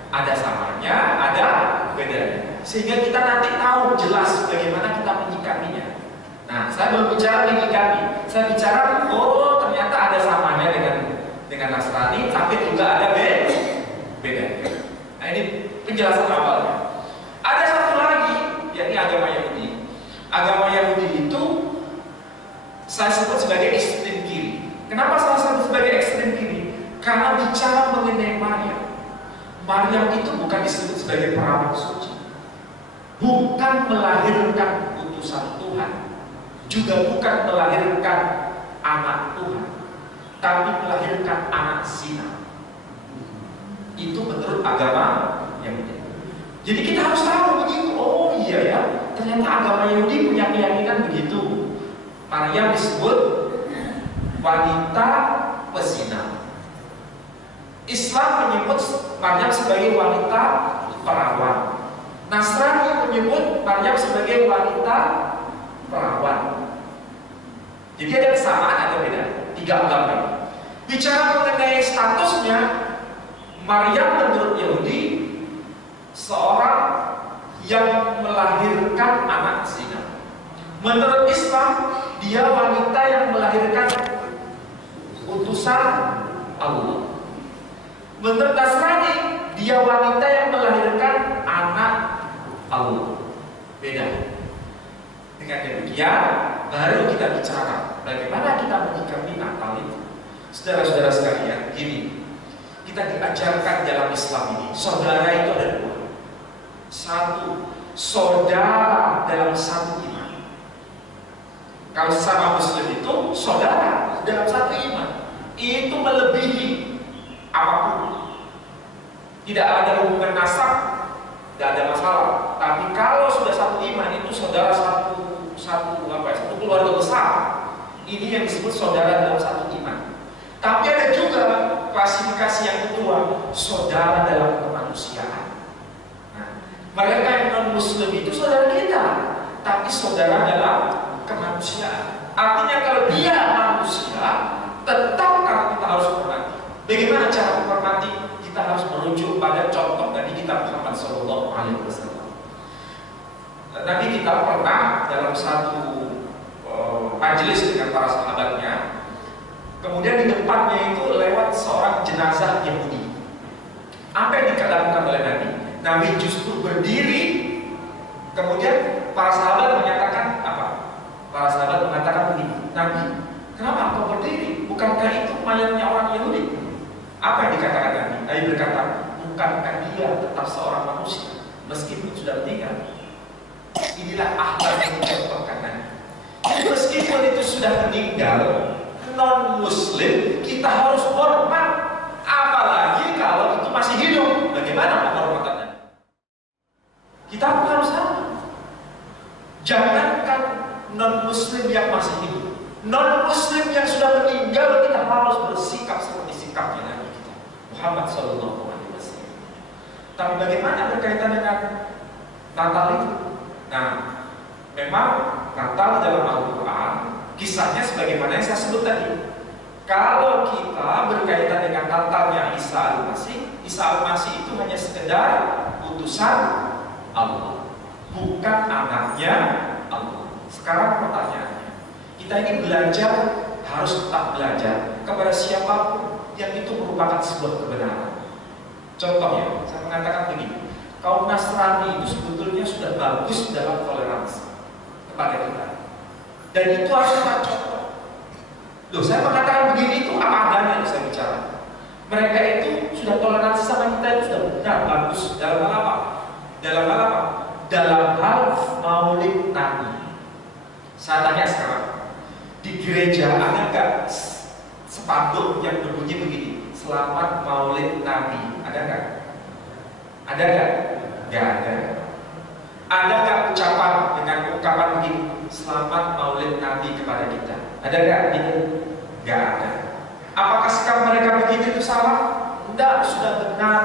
Ada samanya, ada bedanya. Sehingga kita nanti tahu jelas bagaimana kita menyikapinya. Nah, saya belum bicara menyikapi. Saya bicara, oh ternyata ada samanya dengan Nasrani, tapi juga ada beda. Nah, ini penjelasan awalnya. Ada satu lagi, yakni agama Yahudi. Agama Yahudi itu saya sebut sebagai ekstrem kiri. Kenapa saya sebut sebagai ekstrem kiri? Karena bicara mengenai Maryam. Maryam itu bukan disebut sebagai perawan suci, bukan melahirkan utusan Tuhan, juga bukan melahirkan anak Tuhan, tapi melahirkan anak zina. Itu menurut agama Yahudi. Jadi kita harus tahu begitu. Oh iya ya, ternyata agama Yahudi punya keyakinan begitu. Maryam disebut wanita pezina. Islam menyebut Maryam sebagai wanita perawan. Nasrani menyebut Maryam sebagai wanita perawan. Jadi ada kesamaan atau beda? Tiga agama. Bicara mengenai statusnya, Maryam menurut Yahudi seorang yang melahirkan anak zina. Menurut Islam, dia wanita yang melahirkan utusan Allah. Menurut Nasrani, dia wanita yang melahirkan anak Allah. Beda. Dengan demikian, baru kita bicara bagaimana kita menyikapi Natal itu. Saudara-saudara sekalian, gini, kita diajarkan dalam Islam ini, saudara itu ada dua. Satu, saudara dalam satu iman. Kalau sesama Muslim itu saudara dalam satu iman. Itu melebihi apapun. Tidak ada hubungan nasab, tidak ada masalah. Tapi kalau sudah satu iman, itu saudara satu keluarga besar. Ini yang disebut saudara dalam satu iman. Tapi ada juga klasifikasi yang kedua, saudara dalam kemanusiaan. Nah, mereka yang non Muslim itu saudara kita, tapi saudara dalam kemanusiaan. Artinya kalau dia manusia, tetap kita harus hormati. Bagaimana cara menghormati? Kita harus merujuk pada contoh dari kitab Muhammad SAW. Nabi kita pernah dalam satu majelis dengan para sahabatnya, kemudian di depannya itu lewat seorang jenazah Yahudi. Apa yang dilakukan oleh Nabi? Nabi justru berdiri, kemudian para sahabat menyatakan apa? Para sahabat mengatakan begini, Nabi, kenapa kau berdiri? Bukankah itu mayatnya orang Yahudi? Apa yang dikatakan Nabi? Nabi berkata, bukankah dia tetap seorang manusia meskipun sudah meninggal? Inilah akhlak yang dicontohkan Nabi. Meskipun itu sudah meninggal, non Muslim, kita harus hormat. Apalagi kalau itu masih hidup, bagaimana penghormatannya? Kita harus sama. Jangankan non Muslim yang masih hidup, non Muslim yang sudah meninggal, kita harus bersikap seperti sikapnya Nabi kita Muhammad SAW. Tapi bagaimana berkaitan dengan Natal itu? Nah, memang Natal dalam Al-Quran kisahnya sebagaimana yang saya sebut tadi. Kalau kita berkaitan dengan Natalnya Isa Al-Masih, Isa Al-Masih itu hanya sekedar utusan Allah, bukan anaknya Allah. Sekarang pertanyaannya, kita ini belajar, harus tetap belajar kepada siapapun yang itu merupakan sebuah kebenaran. Contohnya, saya mengatakan begini, kaum Nasrani itu sebetulnya sudah bagus dalam toleransi kepada kita, dan itu harus kita contoh. Loh, saya mengatakan begini itu apa adanya yang saya bicara. Mereka itu sudah toleransi sama kita itu sudah benar, bagus. Dalam hal apa? Dalam hal apa? Dalam hal maulid Nabi. Saya tanya sekarang, di gereja ada nggak spanduk yang berbunyi begini, Selamat Maulid Nabi? Ada nggak? Ada nggak? Nggak ada. Ada nggak ucapan dengan ungkapan begini, Selamat Maulid Nabi kepada kita? Ada nggak gitu? Nggak ada. Apakah sikap mereka begitu itu salah? Tidak, sudah benar.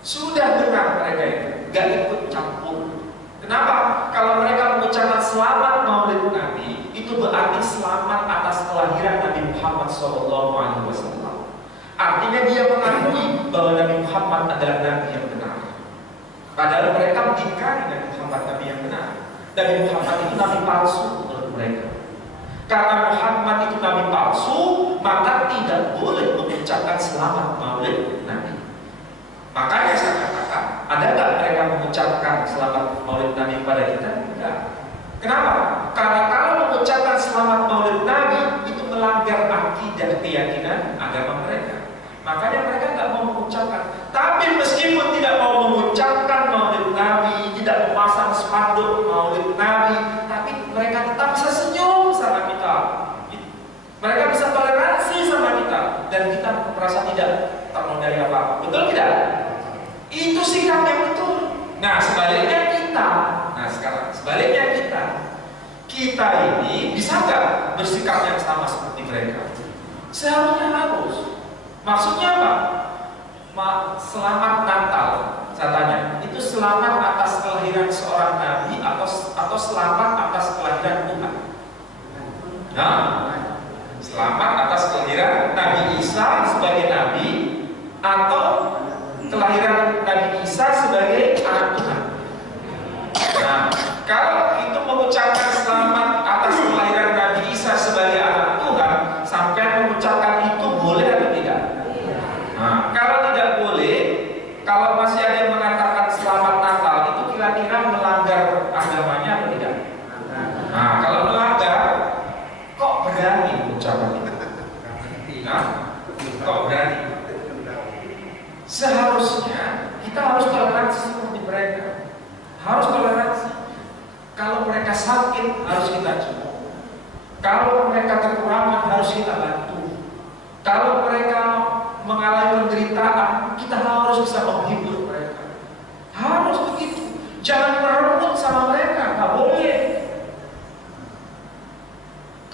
Sudah benar mereka itu, nggak ikut campur. Kenapa? Kalau mereka mengucapkan Selamat Maulid Nabi, itu berarti selamat atas kelahiran Nabi Muhammad SAW. Artinya dia mengakui bahwa Nabi Muhammad adalah Nabi yang benar. Padahal mereka mengingkari Nabi Muhammad Nabi yang benar. Nabi Muhammad itu Nabi palsu menurut mereka. Karena Muhammad itu Nabi palsu, maka tidak boleh mengucapkan Selamat Maulid Nabi. Makanya saya katakan, ada nggak mereka mengucapkan Selamat Maulid Nabi kepada kita? Tidak. Kenapa? Karena kalau mengucapkan Selamat Maulid Nabi itu melanggar akidah keyakinan agama mereka. Makanya mereka nggak mau mengucapkan. Tapi meskipun tidak mau mengucapkan Maulid Nabi, tidak memasang spanduk Maulid Nabi, tapi mereka tetap bisa senyum sama kita. Mereka bisa toleransi sama kita, dan kita merasa tidak ternodai apa-apa. Betul tidak? Itu sikap yang betul. Nah, sebaliknya kita. Nah, sekarang sebaliknya kita ini bisa nggak bersikap yang sama seperti mereka? Seharusnya harus. Maksudnya apa? Selamat Natal, saya tanya. Itu selamat atas kelahiran seorang nabi atau selamat atas kelahiran Tuhan? Nah, selamat atas kelahiran Nabi Isa sebagai nabi atau kelahiran Nabi Isa sebagai anak Tuhan? Nah, kalau itu mengucapkan selamat atas kelahiran Nabi Isa sebagai anak Tuhan, sampai mengucapkan itu boleh atau tidak? Nah, kalau tidak boleh, kalau masih ada yang mengatakan selamat Natal, itu kira-kira melanggar agamanya atau tidak? Nah, kalau melanggar, kok berani mengucapkan itu? Nah, kok berani? Seharusnya kita harus toleransi seperti mereka. Harus toleransi. Kalau mereka sakit harus kita jemput. Kalau mereka kekurangan harus kita bantu. Kalau mereka mengalami penderitaan, kita harus bisa menghibur mereka. Harus begitu. Jangan merebut sama mereka, nggak boleh.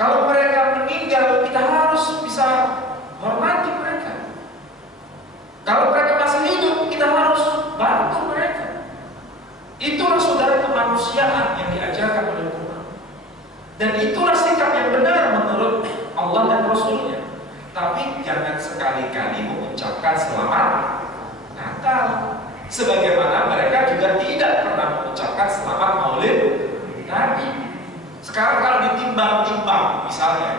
Kalau mereka meninggal, kita harus bisa hormati mereka. Kalau mereka masih hidup, kita harus bantu mereka. Itulah saudara kemanusiaan yang diajarkan oleh Quran. Dan itulah sikap yang benar menurut Allah dan Rasulnya. Tapi jangan sekali-kali mengucapkan selamat Natal, sebagaimana mereka juga tidak pernah mengucapkan selamat Maulid Nabi. Sekarang kalau ditimbang-timbang, misalnya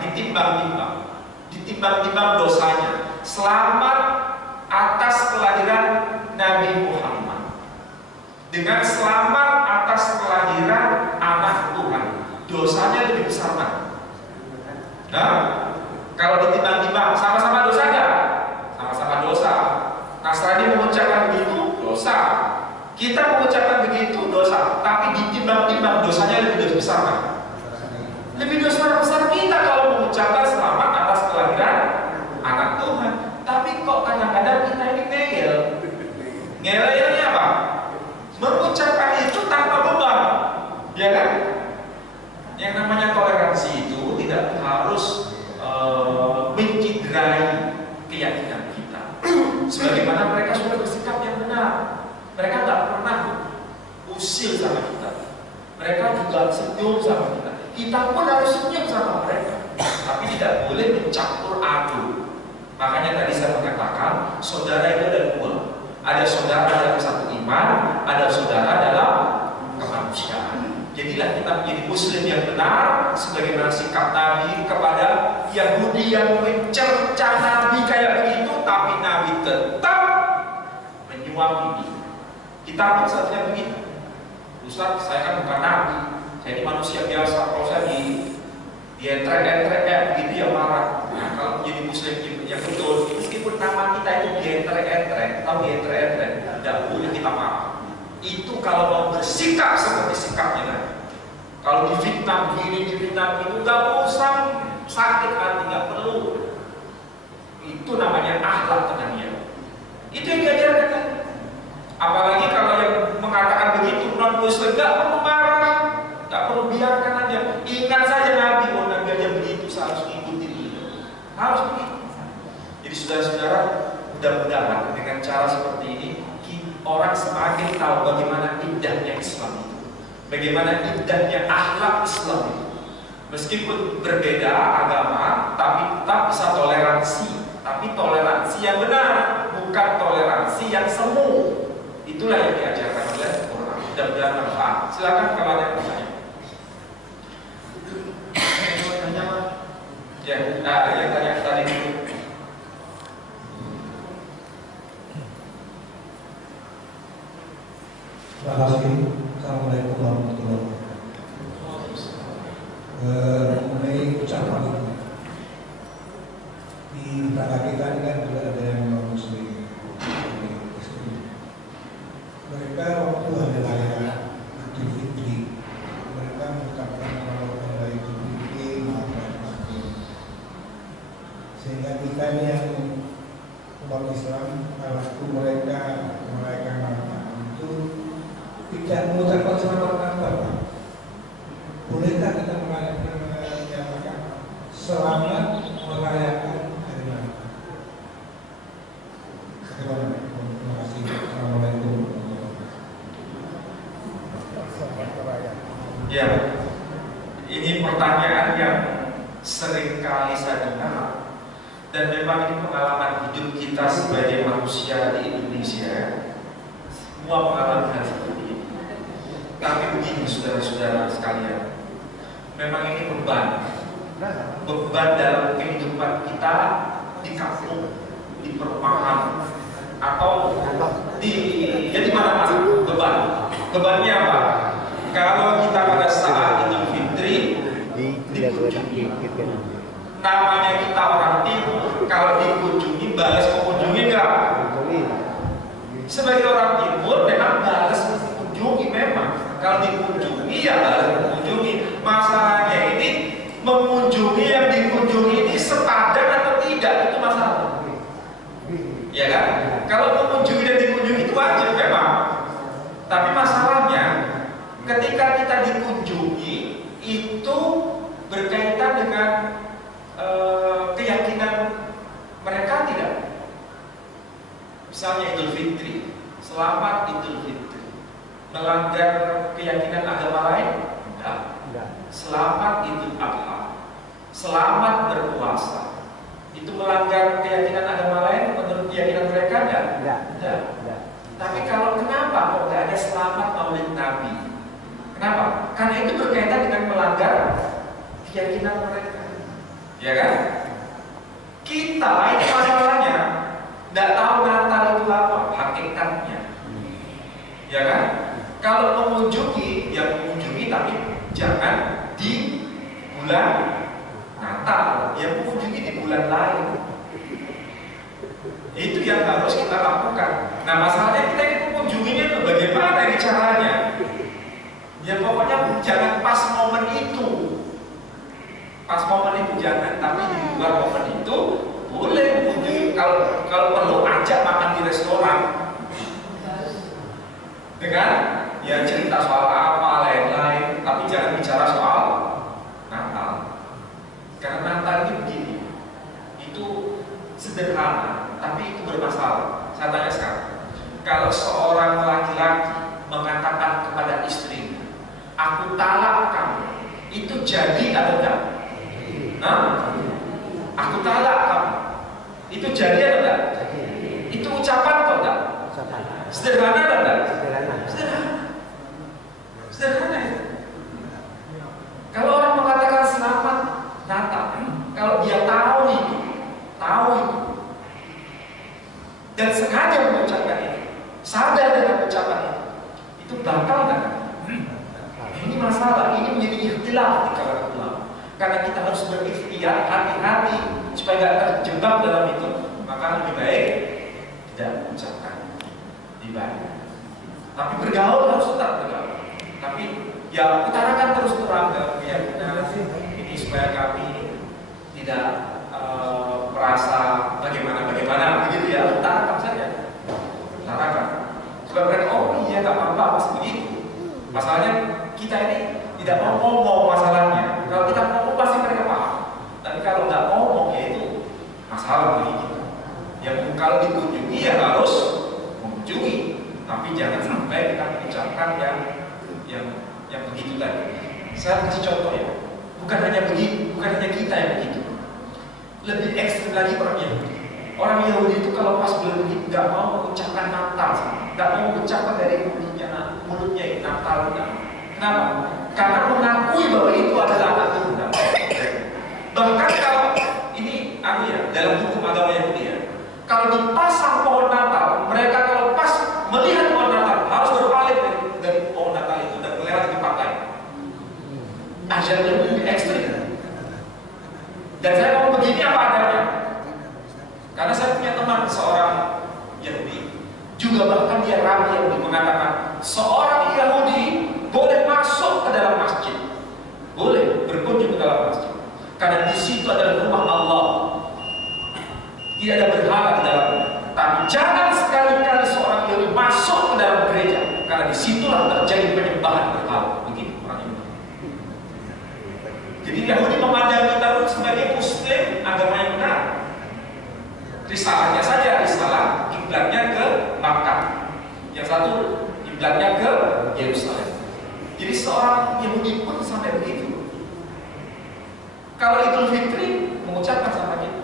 ditimbang-timbang dosanya, selamat atas kelahiran Nabi Muhammad dengan selamat atas kelahiran anak Tuhan, dosanya lebih besar mana? Nah, kalau ditimbang-timbang, sama-sama dosa nggak? Sama-sama dosa. Nasrani mengucapkan begitu, dosa. Kita mengucapkan begitu, dosa. Tapi ditimbang-timbang, dosanya lebih besar mana? Lebih dosa besar kita kalau mengucapkan selamat atas kelahiran anak Tuhan. Tapi kok kadang-kadang kita ini ngeyel. Ngeyelnya apa? Mengucapkan itu tanpa beban, ya kan? Yang namanya toleransi itu tidak harus mencederai keyakinan kita. Sebagaimana mereka sudah bersikap yang benar, mereka nggak pernah usil sama kita. Mereka juga senyum sama kita. Kita pun harus senyum sama mereka. Tapi tidak boleh mencampur aduk. Makanya tadi saya mengatakan, saudara itu ada dua. Ada saudara dalam satu iman, ada saudara dalam kemanusiaan. Jadilah kita menjadi muslim yang benar, sebagaimana sikap Nabi kepada Yahudi yang mencerca Nabi kayak begitu, tapi Nabi tetap menyuapi. Kita pun seharusnya begitu. Ustaz, saya kan bukan Nabi, saya ini manusia biasa. Kalau saya di entrek kayak begitu ya marah. Nah, kalau menjadi muslim yang betul, meskipun nama kita itu dietre-etre, tahu dietre-etre, tidak boleh kita marah. Itu kalau mau bersikap seperti sikapnya kan. Kalau difitnah begini, difitnah itu nggak usah sakit hati, nggak perlu. Itu namanya akhlak tenangnya. Itu yang diajarkan kan. Apalagi kalau yang mengatakan begitu non muslim, nggak perlu marah, nggak perlu biarkan aja. Ingat saja Nabi, Nabi aja begitu, seharusnya ikutin itu. Harus begitu. Jadi saudara-saudara, mudah-mudahan dengan cara seperti ini orang semakin tahu bagaimana indahnya Islam itu, bagaimana indahnya akhlak Islam itu. Meskipun berbeda agama, tapi tetap bisa toleransi. Tapi toleransi yang benar, bukan toleransi yang semu. Itulah yang diajarkan oleh Quran. Mudah-mudahan bermanfaat. Silakan kalau ada yang bertanya. Ya, yang tanya tadi itu. Terima kasih. Assalamualaikum warahmatullahi wabarakatuh. Mengenai ucapan ini, di negara kita ini kan juga ada yang non muslim. Mereka waktu hari raya Idul Fitri, mereka mengucapkan kalau ada Idul Fitri, maaf sehingga kita ini yang umat Islam, waktu mereka merayakan itu tidak mengucapkan selamat Natal, Pak. Bolehkah kita menyatakan selamat merayakan hari Natal? Terima kasih. Assalamualaikum. Ya, ini pertanyaan yang sering kali saya dengar, dan memang ini pengalaman hidup kita sebagai manusia di Indonesia. Semua pengalaman hal seperti ini. Tapi begini saudara-saudara sekalian, memang ini beban dalam kehidupan kita di kampung, di perumahan, atau di mana-mana. Bebannya apa? Kalau kita pada saat Idul Fitri dikunjungi, namanya kita orang timur, kalau dikunjungi balas mengunjungi enggak? Sebagai orang timur memang balas mesti kunjungi memang. Kalau dikunjungi ya balas mengunjungi. Masalahnya ini mengunjungi yang dikunjungi ini sepadan atau tidak, itu masalah. Ya kan? Kalau mengunjungi dan dikunjungi itu wajib memang. Tapi masalahnya ketika kita dikunjungi itu berkaitan dengan keyakinan mereka tidak. Misalnya Idul Fitri, selamat Idul Fitri, melanggar keyakinan agama lain? Tidak. Selamat Idul Adha, selamat berpuasa, itu melanggar keyakinan agama lain menurut keyakinan mereka? Tidak. Tapi kalau kenapa kok tidak ada selamat Maulid Nabi? Kenapa? Karena itu berkaitan dengan melanggar keyakinan mereka. Ya kan? Kita ini masalahnya tidak tahu Natal itu apa hakikatnya. Ya kan? Kalau mengunjungi, ya mengunjungi tapi jangan di bulan Natal, ya mengunjungi di bulan lain. Itu yang harus kita lakukan. Nah masalahnya kita ini mengunjunginya itu bagaimana ini caranya? Ya pokoknya jangan pas momen itu. Pas momen itu jangan, tapi di luar momen itu boleh mengunjungi. Kalau perlu ajak makan di restoran dengan ya cerita soal apa lain-lain, tapi jangan bicara soal Natal. Karena Natal ini begini, itu sederhana, tapi itu bermasalah. Saya tanya sekarang, kalau seorang laki-laki mengatakan kepada istrinya, aku talak kamu, itu jadi atau tidak? Aku talak kamu, itu jadi atau tidak? Itu ucapan atau tidak? Sederhana atau tidak? Sederhana itu. Kalau orang mengatakan selamat Natal, kalau dia tahu itu, dan sengaja mengucapkan itu, sadar dengan ucapan itu batal kan? Ini masalah, ini menjadi ikhtilaf di kalangan ulama. Karena kita harus berikhtiar hati-hati supaya tidak terjebak dalam itu. Maka maka lebih baik tidak mengucapkan ibadah. Tapi bergaul harus tetap bergaul. Tapi ya utarakan terus terang ke keyakinan ini supaya kami tidak merasa bagaimana begitu ya. Utarakan saja, utarakan. Supaya mereka iya nggak apa-apa pasti begitu. Masalahnya kita ini tidak mau ngomong masalahnya. Kalau kita ngomong pasti mereka paham. Tapi kalau nggak ngomong ya itu masalah bagi kita. Yang kalau dikunjungi ya harus mengunjungi, tapi jangan sampai kita mengucapkan yang begitu tadi. Saya kasih contoh ya, bukan hanya kita yang begitu. Lebih ekstrim lagi orang Yahudi. Orang Yahudi itu kalau pas bulan begitu nggak mau mengucapkan Natal, nggak mau mengucapkan dari mulutnya itu Natal. Kenapa? Karena mengakui bahwa itu adalah anak Tuhan. Bahkan kalau ini dalam hukum agama Yahudi ya, kalau dipasang pohon Natal, mereka kalau pas melihat pohon Natal harus berpaling dari pohon Natal itu dan melewati tempat lain. Ajarnya lebih ekstrim. Dan saya mau begini apa adanya. Karena saya punya teman seorang Yahudi, juga bahkan dia rabi Yahudi mengatakan seorang Yahudi boleh masuk ke dalam masjid, boleh berkunjung ke dalam masjid, karena di situ adalah rumah Allah. Tidak ada berhala di dalamnya. Tapi jangan sekali-kali seorang Yahudi masuk ke dalam gereja, karena disitulah terjadi penyembahan berhala. Begitu orang Yahudi. Jadi Yahudi memandang kita sebagai Muslim, agama yang benar. Risalahnya saja, risalah kiblatnya ke Makkah, yang satu kiblatnya ke Yerusalem. Jadi seorang Yahudi pun sampai begitu. Kalau Idul Fitri mengucapkan sama kita.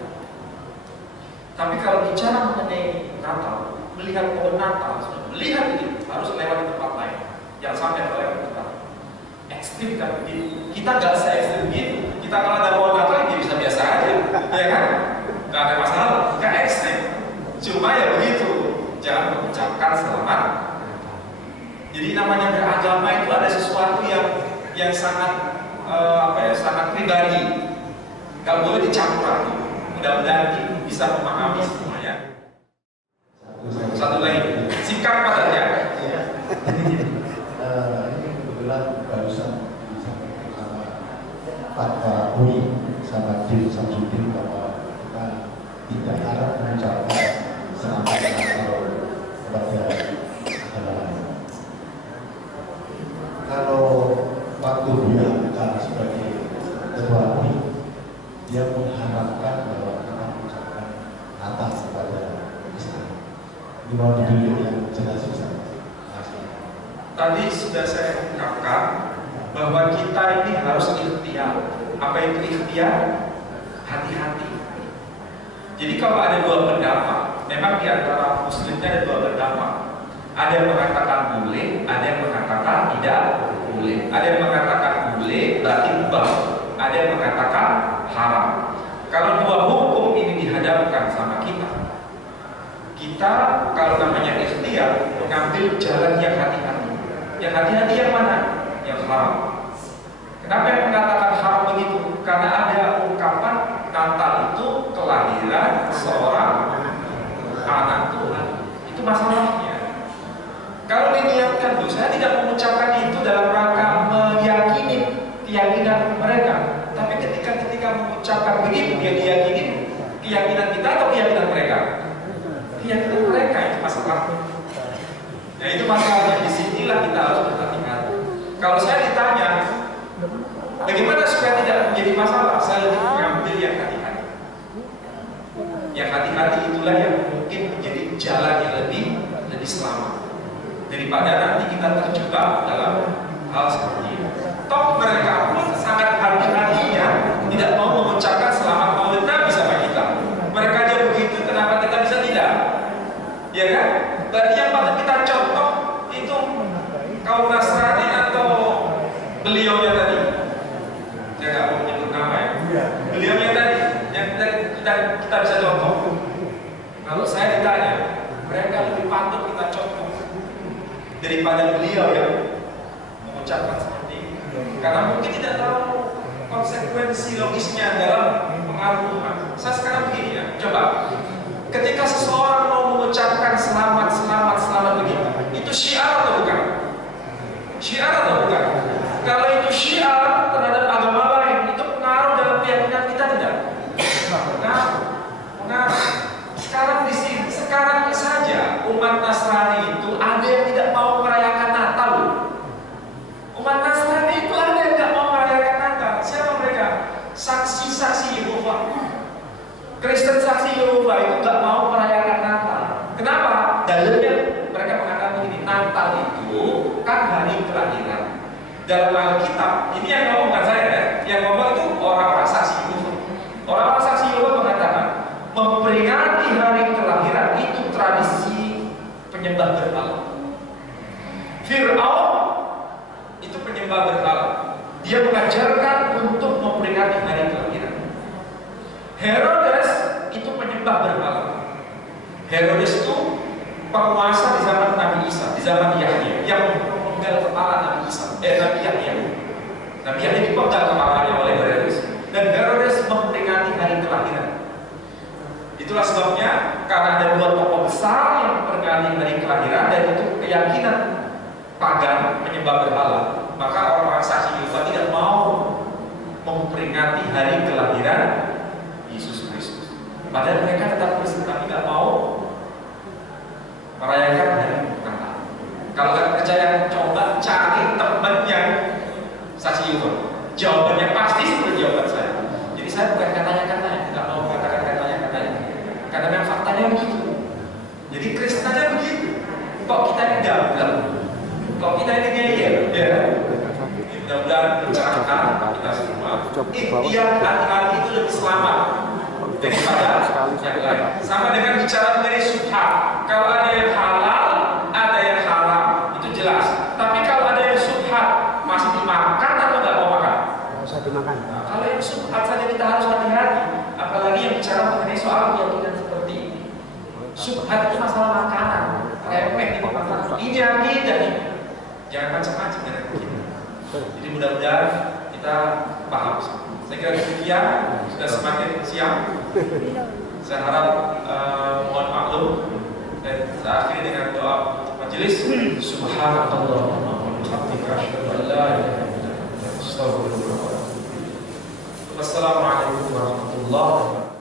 Tapi kalau bicara mengenai Natal, melihat pohon Natal, melihat itu harus lewat tempat lain. Yang sampai lewat tempat ekstrim kan begitu. Kita nggak se-ekstrim begitu. Kita kalau ada pohon Natal ya bisa biasa aja, ya kan? Nggak ada masalah, nggak ekstrim. Cuma ya begitu, jangan mengucapkan selamat. Jadi namanya beragama itu ada sesuatu yang sangat sangat pribadi, nggak boleh dicampur. Mudah-mudahan bisa memahami semuanya. Satu lagi, sikap padanya. Ini kebetulan barusan disampaikan sama Pak Bui sama Dil Samsudin bahwa kita tidak harap mengucapkan selamat Natal kepada agama lain. Kalau waktu dia sebagai ketua Bui, dia mengharapkan bahwa kita mengucapkan Natal kepada Islam. Ini mau ditunjuk yang jelas Ustaz. Tadi sudah saya ungkapkan bahwa kita ini harus ikhtiar. Apa itu ikhtiar? Hati-hati. Jadi kalau ada dua pendapat, memang di antara muslimnya ada dua pendapat. Ada yang mengatakan boleh, ada yang mengatakan tidak boleh. Ada yang mengatakan boleh berarti mubah. Ada yang mengatakan haram. Kalau dua hukum ini dihadapkan sama kita kalau namanya ikhtiar mengambil jalan yang hati-hati. Yang hati-hati yang mana? Yang haram. Kenapa yang mengatakan haram begitu? Karena ada ungkapan Natal itu kelahiran seorang anak Tuhan. Itu masalahnya. Kalau diniatkan tuh, saya tidak mengucapkan itu dalam rangka meyakini keyakinan mereka. Tapi ketika mengucapkan begitu, dia diyakini keyakinan kita atau keyakinan mereka? Keyakinan mereka itu masalahnya. Nah itu masalahnya. Disinilah kita harus berhati-hati. Kalau saya ditanya, bagaimana supaya tidak menjadi masalah? Saya lebih mengambil yang hati-hati. Yang hati-hati itulah yang mungkin menjadi jalan yang lebih selamat daripada nanti kita terjebak dalam hal seperti ini. Toh mereka pun sangat hati-hatinya tidak mau mengucapkan selamat Maulid Nabi sama kita. Mereka aja begitu, kenapa kita bisa tidak? Ya kan? Berarti yang patut kita contoh itu kaum Nasrani atau beliaunya tadi. Saya nggak mau menyebut nama ya. Beliaunya tadi yang kita bisa contoh. Kalau saya ditanya, mereka lebih patut kita contoh daripada beliau yang mengucapkan seperti ini. Karena mungkin tidak tahu konsekuensi logisnya dalam pengaruh Tuhan. Saya sekarang begini ya, coba Ketika seseorang mau mengucapkan selamat begini, itu syiar atau bukan? Syiar atau bukan? Kalau itu syiar terhadap agama lain, itu pengaruh dalam keyakinan kita tidak? Pengaruh. Sekarang saja umat Nasrani itu ada yang tidak mau merayakan Natal. Umat Nasrani itu ada yang tidak mau merayakan Natal. Siapa mereka? Saksi-saksi Yehova. Kristen saksi Yehova itu nggak mau merayakan Natal. Kenapa? Dalilnya mereka mengatakan begini, Natal itu kan hari kelahiran. Dalam Alkitab, ini yang ngomong bukan saya ya, yang ngomong itu orang-orang saksi Yehova. Orang-orang saksi Yehova mengatakan memperingati hari kelahiran itu tradisi penyembah berhala. Fir'aun itu penyembah berhala. Dia mengajarkan untuk memperingati hari kelahiran. Herodes itu penyembah berhala. Herodes itu penguasa di zaman Nabi Isa, di zaman Yahya, yang memenggal kepala Nabi Isa, Nabi Yahya. Nabi Yahya dipenggal kepalanya oleh Herodes, dan Herodes memperingati hari kelahiran. Itulah sebabnya karena ada dua tokoh besar yang memperingati hari kelahiran dan itu keyakinan pagan penyembah berhala, maka orang-orang saksi Yehova tidak mau memperingati hari kelahiran Yesus Kristus. Padahal mereka tetap Kristen tapi nggak mau merayakan hari Natal. Kalau nggak percaya, coba cari teman yang saksi Yehova. Jawabannya pasti seperti jawaban saya. Jadi saya bukan katanya-katanya, nggak mau katakan katanya-katanya. Karena memang faktanya begitu. Jadi Kristen aja begitu. Kok kita ini dablek? Kok kita ini ngeyel? Ya. Mudah-mudahan bercakap kita semua. Ikhtiar hati-hati itu lebih selamat daripada yang lain. Sama dengan bicara mengenai subhat. Kalau ada yang halal, ada yang haram, itu jelas. Tapi kalau ada yang subhat, masih dimakan atau nggak mau makan? Bisa dimakan. Nah, kalau yang subhat saja kita harus hati-hati. Apalagi yang bicara mengenai soal keyakinan seperti ini. Subhat itu masalah makanan. Remeh ini masalah. Ini akidah nih. Jangan macam-macam dengan kita. Jadi mudah-mudahan kita paham. Saya kira demikian, sudah semakin siang. Saya harap mohon maklum. Dan saya akhiri dengan doa majelis. Subhanallah wa bihamdihi asyhadu an la ilaha illa anta astaghfiruka wa atubu ilaik. Wassalamualaikum warahmatullahi wabarakatuh.